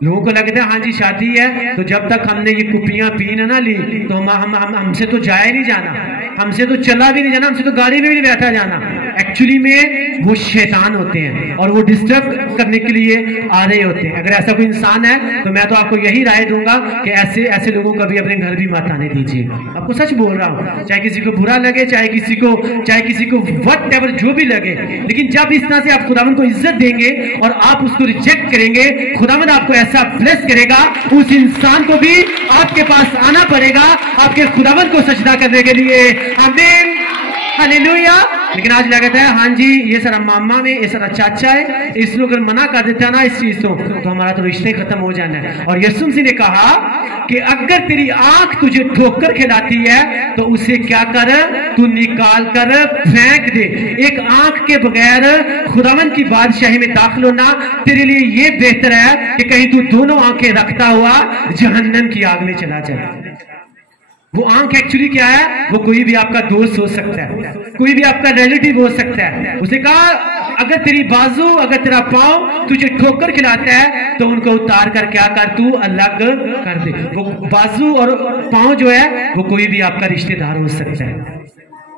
लोगों को लगता है हाँ जी शादी है, तो जब तक हमने ये कुपियां पी ना ली तो हमसे तो जाए नहीं जाना, हमसे तो चला भी नहीं जाना, हमसे तो गाड़ी में भी नहीं बैठा जाना। एक्चुअली में वो शैतान होते हैं और वो डिस्टर्ब करने के लिए आ रहे होते हैं। अगर ऐसा कोई इंसान है तो मैं तो आपको यही राय दूंगा कि ऐसे लोगों को भी अपने घर भी मत आने दीजिए। आपको सच बोल रहा हूँ, चाहे किसी को बुरा लगे, चाहे किसी को व्हाटएवर जो भी लगे, लेकिन जब इस तरह से आप खुदावन को इज्जत देंगे और आप उसको रिजेक्ट करेंगे, खुदावन आपको ऐसा ब्लेस करेगा, उस इंसान को भी आपके पास आना पड़ेगा आपके खुदावन को सजदा करने के लिए। आमीन, हालेलुया। लेकिन आज लगता है हाँ जी ये सारा मामा में, ये सारा चाचा है, इस लोग अगर मना कर देता ना इस चीज तो हमारा तो रिश्ते खत्म हो जाना है। और यीशु मसीह ने कहा कि अगर तेरी आंख तुझे ठोकर खिलाती है तो उसे क्या कर, तू निकाल कर फेंक दे। एक आंख के बगैर खुदावन की बादशाही में दाखिल होना तेरे लिए ये बेहतर है कि कहीं तू दोनों आंखें रखता हुआ जहन्नम की आग में चला जाए। वो आंख एक्चुअली क्या है? वो कोई भी आपका दोस्त हो सकता है, कोई भी आपका रिलेटिव हो सकता है। उसने कहा अगर तेरी बाजू, अगर तेरा पांव तुझे ठोकर खिलाता है तो उनको उतार कर क्या कर, तू अलग कर दे। वो बाजू और पांव जो है वो कोई भी आपका रिश्तेदार हो सकता है।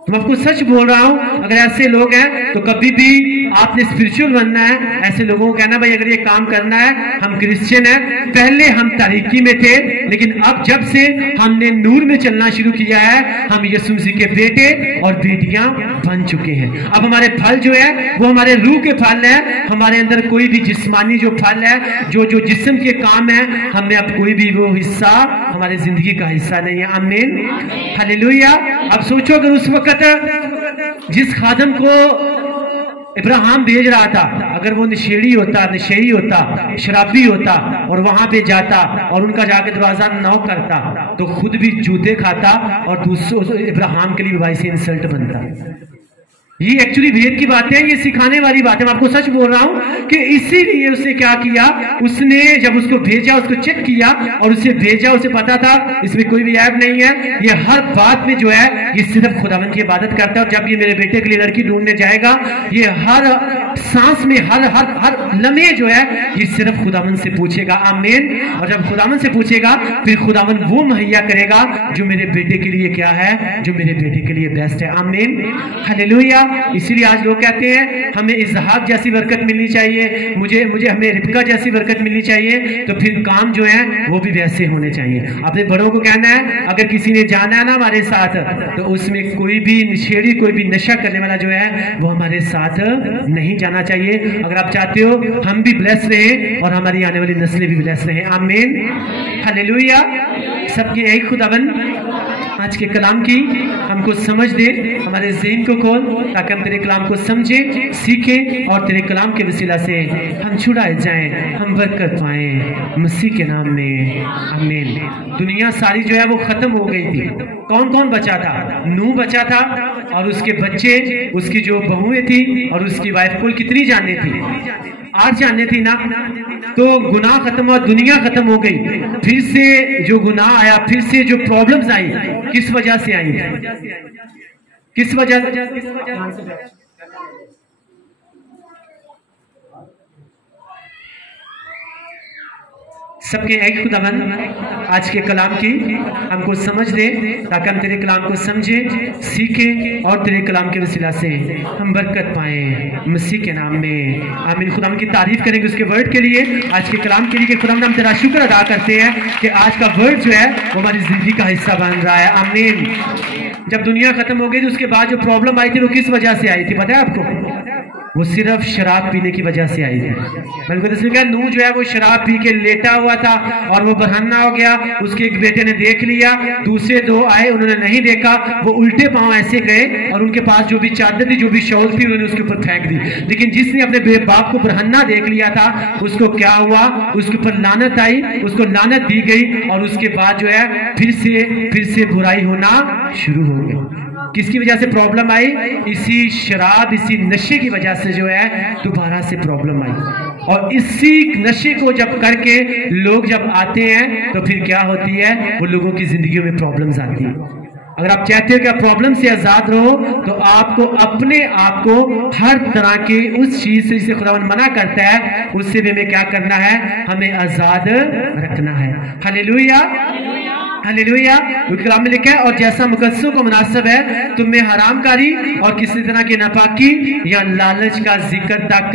तो मैं आपको सच बोल रहा हूं, अगर ऐसे लोग हैं तो कभी भी आपने स्पिरिचुअल बनना है, ऐसे लोगों को कहना भाई अगर ये काम करना है, हम क्रिश्चियन हैं, पहले हम तारीकी में थे लेकिन अब जब से हमने नूर में चलना शुरू किया है, हम यीशु मसीह के बेटे और बेटियां बन चुके हैं। अब हमारे फल जो है वो हमारे रूह के फल है। हमारे अंदर कोई भी जिस्मानी जो फल है, जो जिस्म के काम है, हमें अब कोई भी वो हिस्सा हमारी जिंदगी का हिस्सा नहीं है। आमीन, हालेलुया। अब सोचो अगर उस वक्त जिस खादम को इब्राहिम भेज रहा था, अगर वो नशेड़ी होता, शराबी होता और वहां पे जाता और उनका जाके दरवाजा नॉक करता तो खुद भी जूते खाता और दूसरों इब्राहिम के लिए वैसे इंसल्ट बनता। ये एक्चुअली भेद की बातें हैं, ये सिखाने वाली बात है। मैं आपको सच बोल रहा हूं कि इसीलिए उसने क्या किया, उसने जब उसको भेजा, उसको चेक किया और उसे भेजा, उसे पता था इसमें कोई भी ऐब नहीं है, ये हर बात में जो है ये सिर्फ खुदावन की इबादत करता है। और जब ये मेरे बेटे के लिए लड़की ढूंढने जाएगा, ये हर सांस में, हर लम्हे जो है ये सिर्फ खुदावन से पूछेगा। आमीन। और जब खुदावन से पूछेगा फिर खुदावन वो मुहैया करेगा जो मेरे बेटे के लिए क्या है, जो मेरे बेटे के लिए बेस्ट है। आमीन, हालेलुया। इसीलिए आज लोग कहते हैं हमें इसहाक जैसी बरकत मिलनी चाहिए, हमें रिबका जैसी बरकत मिलनी चाहिए, तो फिर काम जो है वो भी वैसे होने चाहिए। अपने बड़ों को कहना है अगर किसी ने जाना है ना हमारे साथ तो उसमें कोई भी नशेड़ी, कोई भी नशा करने वाला जो है वो हमारे साथ नहीं जाना चाहिए। अगर आप चाहते हो हम भी ब्लेस रहे और हमारी आने वाली नस्लें भी ब्लेस रहे। आमीन, हालेलुया। सबकी यही खुदावन आज के कलाम की हमको समझ दे, हमारे ज़हन को खोल ताकि हम तेरे कलाम को समझें, सीखें और तेरे कलाम के वसीला से हम छुड़ाए जाएं, हम बरकत पाएं मसीह के नाम में। आमीन। दुनिया सारी जो है वो खत्म हो गई थी। कौन कौन बचा था? नूह बचा था और उसके बच्चे, उसकी जो बहुएं थी और उसकी वाइफ, कुल कितनी जाने थी? 8 जाने थी ना। तो गुनाह खत्म हुआ, दुनिया खत्म हो गई। फिर से जो गुनाह आया, फिर से जो प्रॉब्लम्स आई, किस वजह से आई? किस वजह से? सबके एक खुदावन आज के कलाम की हमको समझ दे, ताकि हम तेरे कलाम को समझें, सीखें और तेरे कलाम के वसीला से हम बरकत पाएं, मसीह के नाम में आमीन। खुदावन की तारीफ करेंगे उसके वर्ड के लिए, आज के कलाम के लिए। खुदावन हम तेरा शुक्र अदा करते हैं कि आज का वर्ड जो है वो हमारी जिंदगी का हिस्सा बन रहा है, आमीन। जब दुनिया खत्म हो गई तो उसके बाद जो प्रॉब्लम आई थी वो किस वजह से आई थी पता है आपको? वो सिर्फ शराब पीने की वजह से आई थी। बिल्कुल इसलिए क्या, नूह जो है वो शराब पी के लेटा हुआ था और वो बरहन्ना हो गया। उसके एक बेटे ने देख लिया, दूसरे दो आए, उन्होंने नहीं देखा, वो उल्टे पांव ऐसे गए और उनके पास जो भी चादर थी, जो भी शॉल थी, उन्होंने उसके ऊपर फेंक दी। लेकिन जिसने अपने बाप को बरहन्ना देख लिया था उसको क्या हुआ? उसके ऊपर लानत आई, उसको लानत दी गई और उसके बाद जो है फिर से बुराई होना शुरू हो गई। किसकी वजह से प्रॉब्लम आई? इसी शराब, इसी नशे की वजह से जो है दोबारा से प्रॉब्लम आई। और इसी नशे को जब करके लोग जब आते हैं तो फिर क्या होती है? वो लोगों की जिंदगियों में प्रॉब्लम्स आती है। अगर आप चाहते हो कि आप प्रॉब्लम से आजाद रहो तो आपको अपने आप को हर तरह के उस चीज से जिसे खुदावन मना करता है उससे भी हमें क्या करना है? हमें आजाद रखना है। Hallelujah, hallelujah. कलाम में लिखा है, और जैसा मुकद्दसों को मुनासिब है तुम में हरामकारी और किसी तरह की नापाकी या लालच का जिक्र तक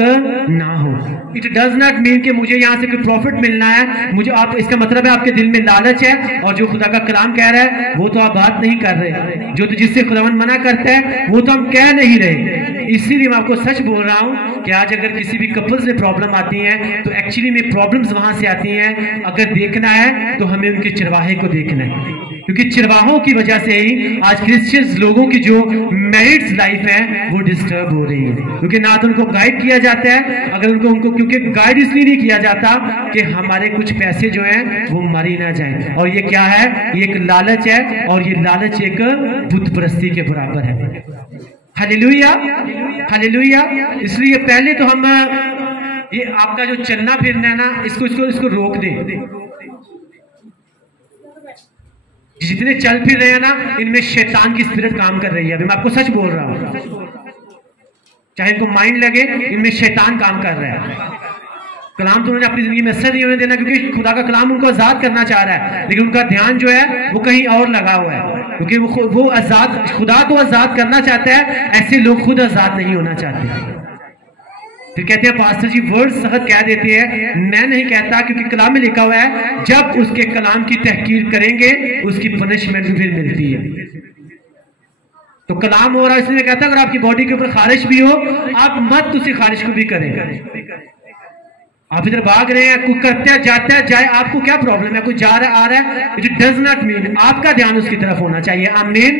ना हो। इट डज नॉट मीन कि मुझे यहाँ से कोई प्रॉफिट मिलना है, मुझे आप, इसका मतलब है आपके दिल में लालच है और जो खुदा का कलाम कह रहा है वो तो आप बात नहीं कर रहे, जो तो जिससे खुदावन मना करता है वो तो हम कह नहीं रहे। इसीलिए मैं आपको सच बोल रहा हूँ कि आज अगर किसी भी कपल्स में प्रॉब्लम आती है तो एक्चुअली में प्रॉब्लम्स वहां से आती हैं। अगर देखना है तो हमें उनके चिरवाहे को देखना है, क्योंकि चिरवाहों की वजह से ही आज क्रिश्चियंस लोगों की जो मैरिड लाइफ है वो डिस्टर्ब हो रही है, क्योंकि ना तो उनको गाइड किया जाता है, अगर उनको क्योंकि गाइड इसलिए नहीं किया जाता कि हमारे कुछ पैसे जो हैं वो मरी ना जाए। और ये क्या है? ये एक लालच है और ये लालच एक बुत परस्ती के बराबर है। Hallelujah, hallelujah. इसलिए पहले तो हम ये आपका जो चलना फिरना है ना, इसको रोक दें। जितने चल फिर रहे हैं ना, इनमें शैतान की स्पिरिट काम कर रही है। अभी मैं आपको सच बोल रहा हूं, चाहे इनको माइंड लगे, इनमें शैतान काम कर रहा है। कलाम तो उन्होंने अपनी जिंदगी में असर नहीं होने देना, क्योंकि खुदा का कलाम उनको आजाद करना चाह रहा है, लेकिन उनका ध्यान जो है वो कहीं और लगा हुआ है, क्योंकि वो आजाद, खुदा तो आजाद करना चाहता है, ऐसे लोग खुद आजाद नहीं होना चाहते। फिर कहते हैं पास्टर जी वर्ड सख्त कह देते हैं। मैं नहीं कहता, क्योंकि कलाम में लिखा हुआ है जब उसके कलाम की तहकीर करेंगे उसकी पनिशमेंट फिर मिलती है। तो कलाम हो रहा है, इसलिए कहता है अगर आपकी बॉडी के ऊपर खारिश भी हो आप मत उसी खारिश को भी करें। आप इधर भाग रहे हैं, कुछ करते हैं, जाते हैं, जाए, आपको क्या प्रॉब्लम है? कोई जा रहा है, आ रहा है, इट डज नॉट मीन आपका ध्यान उसकी तरफ होना चाहिए। आमीन,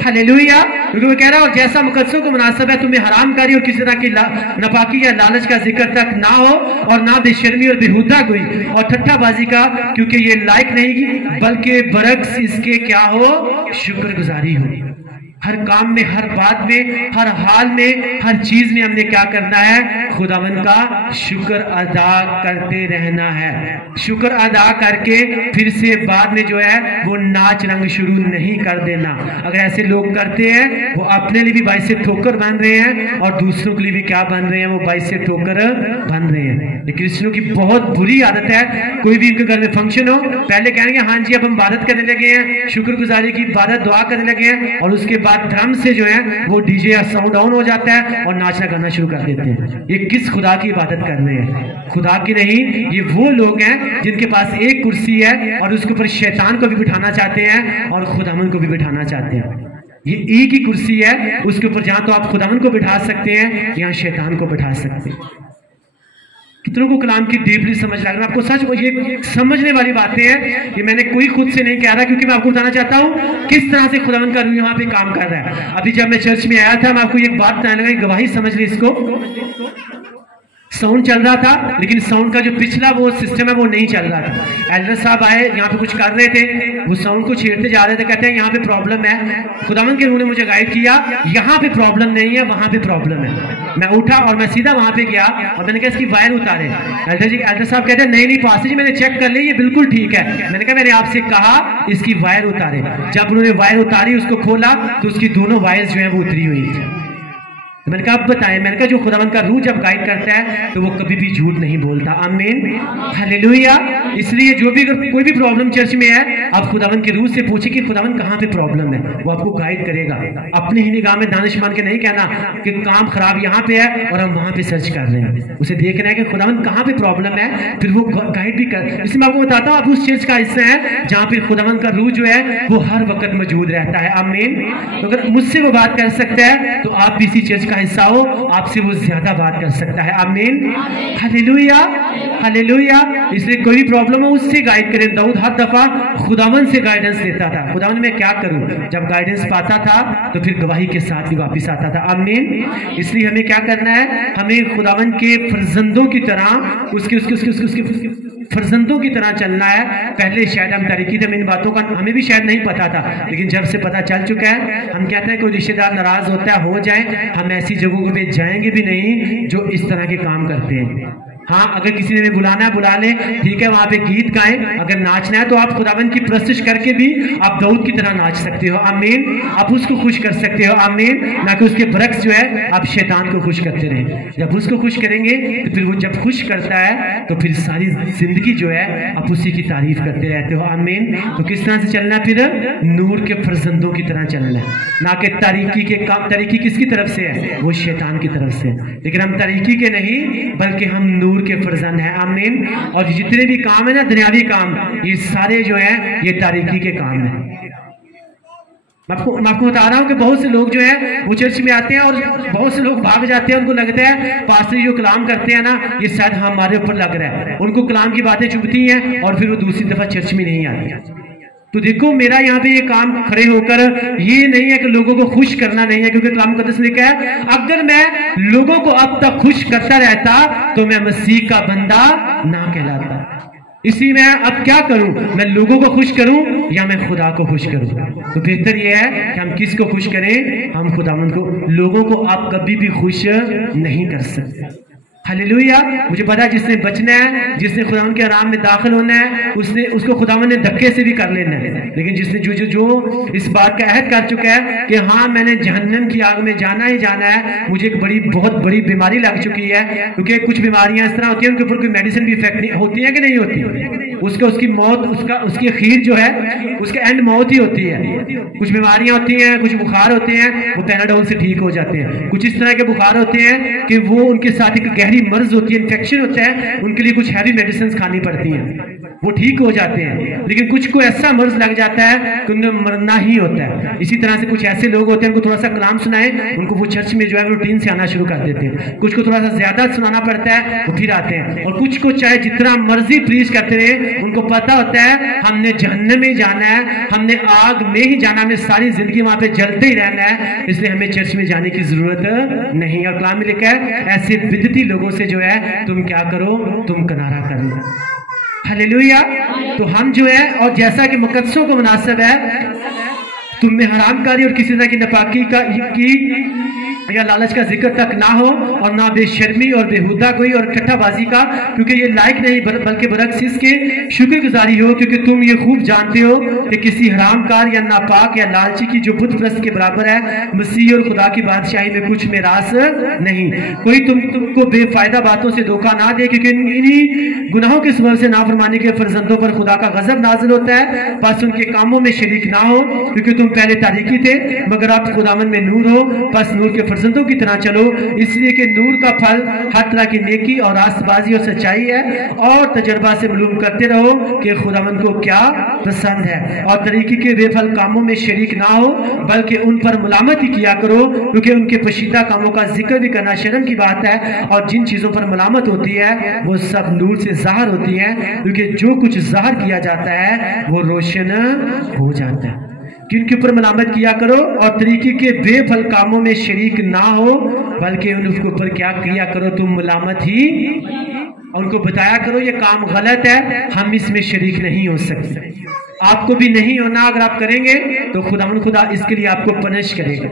हालेलुया। क्योंकि वो कह रहा है, और जैसा मुकद्दसों को मुनासिब है तुम्हें हरामकारी और किसी तरह की नापाकी या लालच का जिक्र तक ना हो, और ना बेशर्मी और बेहुदा गोई और ठट्ठाबाजी का, क्योंकि ये लायक नहीं, बल्कि बरक्स इसके क्या हो? शुक्रगुजारी हो। हर काम में, हर बात में, हर हाल में, हर चीज में हमने क्या करना है? खुदावन का शुक्र अदा करते रहना है। शुक्र अदा करके फिर से बाद में जो है वो नाच रंग शुरू नहीं कर देना। अगर ऐसे लोग करते हैं वो अपने लिए भी बाइस से ठोकर बन रहे हैं और दूसरों के लिए भी क्या बन रहे हैं? वो बाइस से ठोकर बन रहे हैं। ये क्रिश्चियनों की बहुत बुरी आदत है। कोई भी इनके घर में फंक्शन हो, पहले कहेंगे हाँ जी अब हम इबादत करने लगे हैं, शुक्रगुजारी की इबादत, दुआ करने लगे हैं, और उसके बाद ड्रम से जो है वो डीजे या साउंड डाउन हो जाता है और नाचना गाना शुरू कर देते हैं। ये किस खुदा की इबादत कर रहे हैं? खुदा की नहीं। ये वो लोग हैं जिनके पास एक कुर्सी है और उसके ऊपर शैतान को भी बिठाना चाहते हैं और खुदावन को भी बिठाना चाहते हैं। ये एक ही कुर्सी है, उसके ऊपर जहां तो आप खुदावन को बिठा सकते हैं, यहाँ शैतान को बिठा सकते हैं। कितनों को कलाम की डीपली समझ लग रहा है? आपको सच ये समझने वाली बातें हैं। ये मैंने कोई खुद से नहीं कह रहा, क्योंकि मैं आपको बताना चाहता हूँ किस तरह से खुदावन का रूह यहाँ पे काम कर रहा है। अभी जब मैं चर्च में आया था, मैं आपको एक बात बताने लगा, गवाही समझ ली इसको। साउंड चल रहा था, लेकिन साउंड का जो पिछला वो सिस्टम है वो नहीं चल रहा था। एल्डर साहब आए, यहाँ पे कुछ कर रहे थे, वो साउंड को छेड़ते जा रहे थे, कहते हैं यहाँ पे प्रॉब्लम है। खुदावन के रूह ने मुझे गाइड किया, यहाँ पे प्रॉब्लम नहीं है, वहां पे प्रॉब्लम है। मैं उठा और मैं सीधा वहां पे गया और मैंने कहा इसकी वायर उतारे। एल्डर साहब कहते हैं नहीं पास्टर जी मैंने चेक कर ली, ये बिल्कुल ठीक है। मैंने कहा मैंने आपसे कहा इसकी वायर उतारे। जब उन्होंने वायर उतारी, उसको खोला तो उसकी दोनों वायर्स जो है वो उतरी हुई थी। तो मैंने कहा आप बताएं। मैंने कहा जो खुदावंद का रूह जब गाइड करता है तो वो कभी भी झूठ नहीं बोलता। आमीन, हालेलुया। इसलिए जो भी कोई भी प्रॉब्लम चर्च में है, आप खुदावंद के रूह से पूछे कि खुदावंद कहाँ पे प्रॉब्लम है, वो आपको गाइड करेगा। अपनी ही निगाह में दानिश मान के नहीं कहना कि काम खराब यहाँ पे है और हम वहां पे सर्च कर रहे हैं। उसे देखना है कि खुदावंद कहाँ पे प्रॉब्लम है, फिर वो गाइड भी कर। इसलिए मैं आपको बताता हूँ, आप उस चर्च का हिस्सा है जहाँ पे खुदावंद का रूह जो है वो हर वक्त मौजूद रहता है। आमीन। तो अगर मुझसे वो बात कर सकता है तो आप भी इसी चर्च का हिस्सा हो, आपसे वो ज्यादा बात कर सकता है। आमीन, हालेलुया, हालेलुया। इसलिए कोई प्रॉब्लम हो उससे गाइड करें। दाऊद हर दफा खुदावंद से गाइडेंस लेता था। खुदावंद मैं क्या करूं, जब गाइडेंस पाता था तो फिर गवाही के साथ भी वापस आता था। आमीन। इसलिए हमें क्या करना है, हमें खुदावंद के फर्जंदों की तरह उसके फर्जंदों की तरह चलना है। पहले शायद हम तरीकी थे, इन बातों का हमें भी शायद नहीं पता था, लेकिन जब से पता चल चुका है, हम कहते हैं कोई रिश्तेदार नाराज होता है, हो जाए, हम ऐसी जगहों पे जाएंगे भी नहीं जो इस तरह के काम करते हैं। हाँ, अगर किसी ने बुलाना है बुला ले, ठीक है, वहां पे गीत गाएं। अगर नाचना है तो आप खुदावंद की प्रस्तुत करके भी आप दाऊद की तरह नाच सकते हो। आमीन। आप उसको खुश कर सकते हो। आमीन। ना कि उसके बरक्स जो है आप शैतान को खुश करते रहें। जब उसको खुश करेंगे तो फिर वो जब खुश करता है तो फिर सारी जिंदगी जो है आप उसी की तारीफ करते रहते हो। आमीन। तो किस तरह से चलना, फिर नूर के फर्जंदों की तरह चलना है, ना कि तारीकी के काम। तारीकी किसकी तरफ से है, वो शैतान की तरफ से। लेकिन हम तारीकी के नहीं, बल्कि हम नूर के फर्जंद है। आमीन। और जितने भी काम है ना, दुनियावी काम, ये सारे जो है ये तारीकी के काम है। मैं आपको बता रहा हूं कि बहुत से लोग जो है वो चर्च में आते हैं और बहुत से लोग भाग जाते हैं। उनको लगता है पास्टर जो कलाम करते हैं ना, ये शायद हमारे ऊपर लग रहा है। उनको कलाम की बातें चुभती हैं और फिर वो दूसरी दफा चर्च में नहीं आते। तो देखो, मेरा यहाँ पे ये काम खड़े होकर ये नहीं है कि लोगों को खुश करना नहीं है, क्योंकि कलाम मुकद्दस लिखा है, अगर मैं लोगों को अब तक खुश करता रहता तो मैं मसीह का बंदा ना कहलाता। इसी में अब क्या करूं, मैं लोगों को खुश करूं या मैं खुदा को खुश करूं? तो बेहतर यह है कि हम किसको खुश करें, हम खुदावंद को। लोगों को आप कभी भी खुश नहीं कर सकते। हालेलुया। मुझे पता है जिसने बचना है, जिसने खुदावंद के आराम में दाखिल होना है, उसको खुदावंद ने धक्के से भी कर लेना है। लेकिन जिसने जो इस बात का अहद कर चुका है कि हाँ, मैंने जहन्नम की आग में जाना ही जाना है, मुझे एक बहुत बड़ी बीमारी लग चुकी है, क्योंकि कुछ बीमारियां इस तरह होती हैं उनके ऊपर कोई मेडिसिन भी इफेक्ट होती है कि नहीं होती। उसकी मौत, उसकी अखीर जो है, उसका एंड मौत ही होती है। कुछ बीमारियां होती हैं, कुछ बुखार होते हैं, वो पैनाडोल से ठीक हो जाते हैं। कुछ इस तरह के बुखार होते हैं कि वो उनके साथ एक गहरी मर्ज होती है, इन्फेक्शन होता है, उनके लिए कुछ हैवी मेडिसिन खानी पड़ती हैं, वो ठीक हो जाते हैं। लेकिन कुछ को ऐसा मर्ज लग जाता है कि उन्हें मरना ही होता है। इसी तरह से कुछ ऐसे लोग होते हैं, उनको थोड़ा सा कलाम सुनाए, उनको वो चर्च में जो है रूटीन से आना शुरू कर देते हैं। कुछ को थोड़ा सा ज्यादा सुनाना पड़ता है, वो फिर आते हैं। और कुछ को चाहे जितना मर्जी प्रीच करते रहे, उनको पता होता है हमने जहन्नम में जाना है, हमने आग में ही जाना, हमने सारी जिंदगी वहां पे जलते ही रहना है, इसलिए हमें चर्च में जाने की जरूरत नहीं। और कलाम में लिखा है, ऐसे बिदती लोगों से जो है तुम क्या करो, तुम किनारा कर लो। हालेलुया। तो हम जो है, और जैसा कि मुकद्दसों को मुनासिब है, तुम में हरामकारी और किसी तरह की नापाकी की या लालच का जिक्र तक ना हो, और ना बेशर्मी और बेहुदा कोई और ठट्ठाबाजी का, क्योंकि ये लायक नहीं, बल्कि बरक्स इसके शुक्रगुजारी हो, क्योंकि तुम ये खूब जानते हो कि किसी हरामकार या नापाक या लालची की जो बुत प्रस्त के बराबर है, मसीह और खुदा की बादशाही में कुछ मेरास नहीं। कोई तुमको बेफायदा बातों से धोखा ना दे, क्योंकि इन्हीं गुनाहों के सबब से नाफरमानी के फर्जंदों पर खुदा का गजब नाजिल होता है। बस उनके कामों में शरीक ना हो, क्योंकि तुम पहले तारीकी थे मगर आप खुदावंद में नूर हो, बस नूर के फर्जंदों की तरह चलो। इसलिए कि नूर का फल हर तरह की नेकी और रास्तबाजी और सच्चाई है, और तजर्बा से मालूम करते रहो कि खुदावंद को क्या पसंद है, और तरीकी के बेफल कामों में शरीक ना हो, बल्कि उन पर मलामत ही किया करो, क्योंकि उनके पशीदा कामों का जिक्र भी करना शर्म की बात है। और जिन चीजों पर मलामत होती है वो सब नूर से ज़ाहिर होती है, क्योंकि जो कुछ ज़ाहिर किया जाता है वो रोशन हो जाता है। किनके ऊपर मलामत किया करो, और तरीके के बेफल कामों में शरीक ना हो, बल्कि उनके ऊपर क्या किया करो, तुम मलामत ही, और उनको बताया करो ये काम गलत है, हम इसमें शरीक नहीं हो सकते। आपको भी नहीं होना, अगर आप करेंगे तो खुदा इसके लिए आपको पनिश करेगा।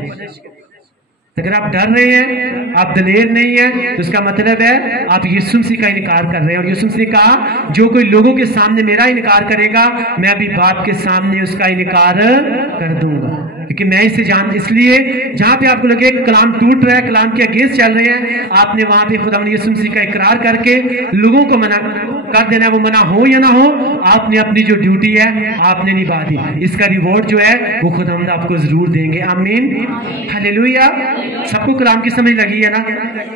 अगर आप डर रहे हैं, आप दलेर नहीं है, तो इसका मतलब है आप यीशु मसीह का इनकार कर रहे हैं। और यीशु मसीह ने कहा, जो कोई लोगों के सामने मेरा इनकार करेगा, मैं अभी बाप के सामने उसका इनकार कर दूंगा। क्योंकि मैं इसे जान, इसलिए जहां पे आपको लगे कलाम टूट रहा है, कलाम के अगेंस्ट चल रहे हैं, आपने वहां पे खुदावंद यीशु मसीह का इकरार करके लोगों को मना कर देना है। वो मना हो या ना हो, आपने अपनी जो ड्यूटी है आपने निभा दी। इसका रिवॉर्ड जो है वो खुदावंद आपको जरूर देंगे। आमीन, हालेलुया। सबको कलाम की समझ लगी है ना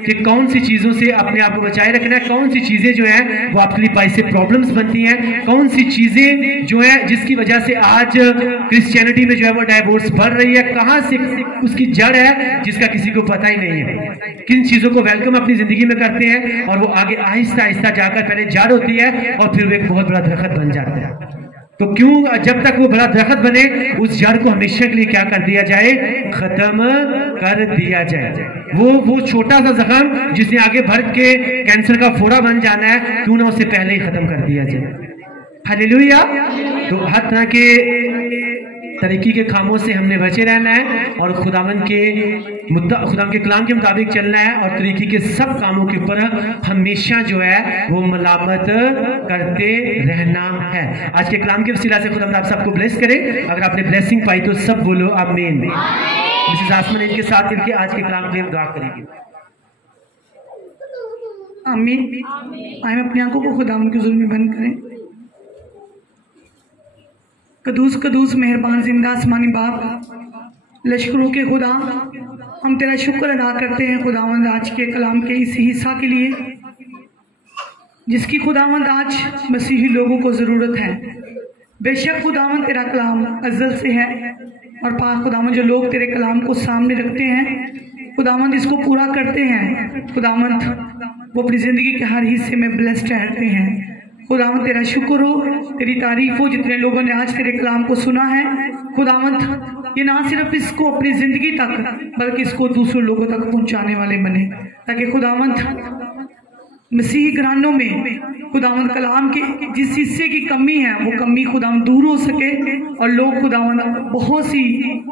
कि कौन सी चीजों से अपने आप को बचाए रखना है, कौन सी चीजें जो है वो आपके लिए पैसे प्रॉब्लम्स बनती हैं, कौन सी चीजें जो है जिसकी वजह से आज क्रिश्चियनिटी में जो है वो डाइवोर्स बढ़ रही है, कहां से उसकी जड़ है जिसका किसी को पता ही नहीं है। किन चीजों को वेलकम अपनी जिंदगी में करते हैं और वो आगे आहिस्ता आहिस्ता जाकर पहले जड़ होती है और फिर वो एक बहुत बड़ा दरख्त बन जाता है। तो क्यों जब तक वो बड़ा दरख्त बने उस जड़ को हमेशा के लिए क्या कर दिया जाए, खत्म कर दिया जाए। वो छोटा सा जख्म जिसने आगे बढ़ के कैंसर का फोड़ा बन जाना है, क्यों ना उसे पहले ही खत्म कर दिया जाए। हालेलुया। तो हर तरह के तरीके के कामों से हमने बचे रहना है और खुदावंद के कलाम के मुताबिक चलना है और तरीके के सब कामों के ऊपर हमेशा जो है वो मलामत करते रहना है। आज के कलाम के वसीला से खुदावंद आप सबको ब्लेस करे। अगर आपने ब्लेसिंग पाई तो सब बोलो आमीन। मिसेस आसमान इनके साथ इनके आज के कलाम के लिए दुआ करेगी। आमीन। आए अपनी आंखों को खुदावंद के हुजूर में बंद करें। कदूस कदूस मेहरबान जिंदा आसमानी बाप, लश्करों के खुदा, हम तेरा शुक्र अदा करते हैं खुदावंद आज के कलाम के इस हिस्सा के लिए जिसकी खुदावंद आज मसीही लोगों को ज़रूरत है। बेशक खुदावंद तेरा कलाम अज़ल से है और पाक खुदावंद जो लोग तेरे कलाम को सामने रखते हैं खुदावंद इसको पूरा करते हैं, खुदावंद वो अपनी ज़िंदगी के हर हिस्से में ब्लेस्ड ठहरते हैं। खुदावंद तेरा शुक्र हो, तेरी तारीफ हो जितने लोगों ने आज तेरे कलाम को सुना है। खुदावंद ये ना सिर्फ इसको अपनी ज़िंदगी तक बल्कि इसको दूसरे लोगों तक पहुंचाने वाले बने, ताकि खुदावंद मसीही घरानों में खुदावंद कलाम के जिस हिस्से की कमी है वो कमी खुदावंद दूर हो सके और लोग खुदावंद बहुत सी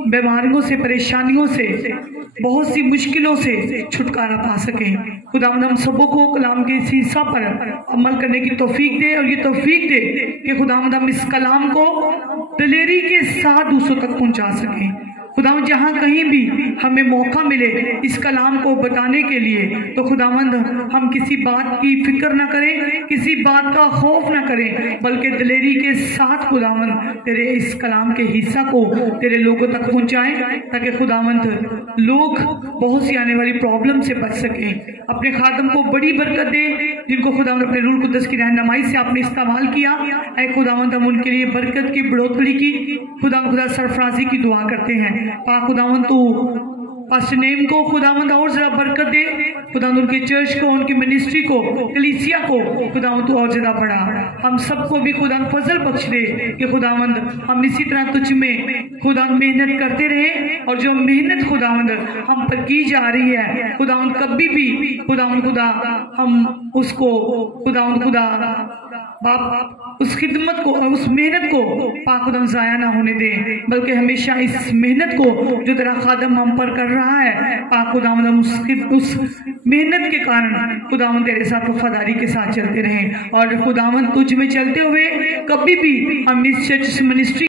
बीमारियों से, परेशानियों से, बहुत सी मुश्किलों से छुटकारा पा सकें। खुदावंद हम सबों को कलाम के इस हिस्सा पर अमल करने की तौफीक दे और ये तौफीक दे कि खुदावंद हम इस कलाम को दिलेरी के साथ दूसरों तक पहुंचा सकें। खुदावंद जहाँ कहीं भी हमें मौका मिले इस कलाम को बताने के लिए तो खुदावंद हम किसी बात की फिक्र ना करें, किसी बात का खौफ ना करें, बल्कि दिलेरी के साथ खुदावंद तेरे इस कलाम के हिस्सा को तेरे लोगों तक पहुंचाएं, ताकि खुदावंद लोग बहुत सी आने वाली प्रॉब्लम से बच सकें। अपने खादम को बड़ी बरकत दे जिनको खुदावंद अपने रूह कुद्दस की रहनुमाई से आपने इस्तेमाल किया। ऐ खुदावंद हम उनके लिए बरकत की, बढ़ोतरी की, खुदा सरफराजी की दुआ करते हैं। पाक खुदावंद तू पास्टर नेम को खुदावंद और जरा बरकत दे, खुदावंद उनके चर्च को, उनकी मिनिस्ट्री को, कलीसिया को खुदावंद तू और ज्यादा बढ़ा। हम सबको भी खुदावंद फजल बख्श दे कि खुदावंद हम इसी तरह तुझ में खुदावंद मेहनत करते रहे और जो मेहनत खुदावंद हम पर की जा रही है खुदावंद कभी भी खुदावंद खुदा हम उसको खुदावंद खुदा बाप उस खिदमत को और उस मेहनत को पाक खुदावंद ज़ाया ना होने दे, बल्कि हमेशा इस मेहनत को जो तेरा खादम हम पर कर रहा है पाक खुदावंद हम उस मेहनत के कारण खुदावंद तेरे साथ वफादारी के साथ चलते रहें और खुदावंद तुझ में चलते हुए कभी भी हम इस चर्च मिनिस्ट्री